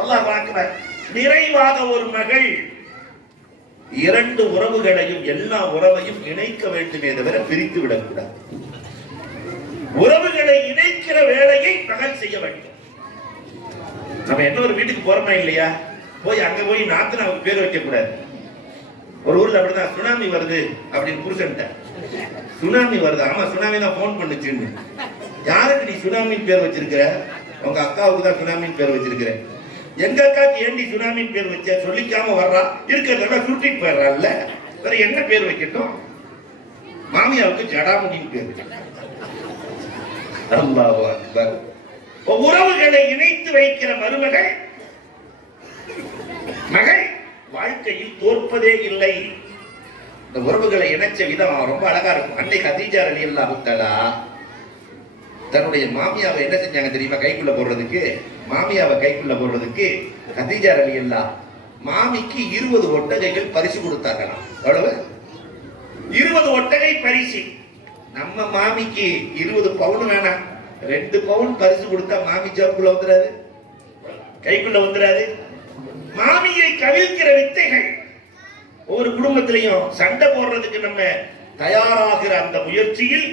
அல்லாஹ் அக்பர். நிறைவாக ஒரு மகள் 2 உறவுகளையும் எல்லா உறவையும் இணைக்க வேண்டுமே தவிர பிரித்து விடக்கூடாது. உறவுகளை இணைக்கிற வேலையை மகள் செய்ய வேண்டும். நம்ம இன்னொரு வீட்டுக்கு போறோமா இல்லையா, போய் அங்க போய் நாத்தனாவுக்கு பேர் வைக்க கூடாது. ஒரு ஊர்ல அப்படிதான் சுனாமி வருது அப்படின்னு புருஷன்ட்ட, சுனாமி வருது, ஆமா சுனாமி தான் போன் பண்ணுச்சுன்னு. யாருக்கு நீ சுனாமின் பேர் வச்சிருக்கிற? உங்க அக்காவுக்கு தான் சுனாமின் பேர் வச்சிருக்கிற. எங்க அக்காக்கு ஏண்டி சுனாமின் பேர் வச்ச? சொல்லிக்காம வர்றா, இருக்கிறதெல்லாம் சுட்டிட்டு போயிடுறான்ல, வேற என்ன பேர் வைக்கட்டும்? மாமியாவுக்கு ஜடாமுடின்னு பேர். அல்லாஹ் அக்பர். உறவுகளை இணைத்து வைக்கிற மருமகள் மகள் வாழ்க்கையில் தோற்பதே இல்லை. இந்த உறவுகளை இணைச்ச விதம் ரொம்ப அழகா இருக்கும். அன்னை கதீஜா ரலியல்லாஹு தஆலா தன்னுடைய மாமியாவை என்ன செஞ்சாங்க தெரியுமா? கைக்குள்ள போடுறதுக்கு, மாமியாவை கைக்குள்ள போடுறதுக்கு கதீஜா ரலியல்லாஹு மாமிக்கு 20 ஒட்டகைகள் பரிசு கொடுத்தாங்களாம். எவ்வளவு? 20 ஒட்டகை பரிசு. நம்ம மாமிக்கு 20 பவுன் வேணாம், 2 பவுன் பரிசு கொடுத்தா மாமி ஜாப்புக்குள்ள வந்துடாது, கைக்குள்ள வந்துடாது. மாமியை கவிழ்க்கிற வித்தைகள். ஒவ்வொரு குடும்பத்திலையும் சண்டை போடுறதுக்கு நம்ம தயாராகிற அந்த முயற்சியில்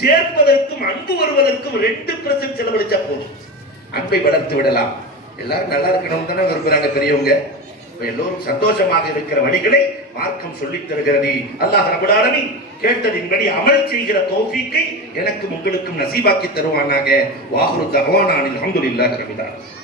சேர்ப்பதற்கும் அன்பு வருவதற்கும் 2% செலவழிச்சா போதும். அன்பை வளர்த்து விடலாம். எல்லாரும் நல்லா இருக்கணும் தானே விரும்புறாங்க பெரியவங்க. எல்லோரும் சந்தோஷமாக இருக்கிற வழிகளை மார்க்கம் சொல்லித் தருகிறது. அல்லாஹ் ரப்பல் ஆலமீன் கேட்டதின்படி அமல் செய்கிற தௌஃபீக்கை எனக்கும் உங்களுக்கும் நசீபாக்கி தருவானாக. வாஹிரு தஅவானா அல்ஹம்துலில்லாஹி ரப்பில் ஆலமீன்.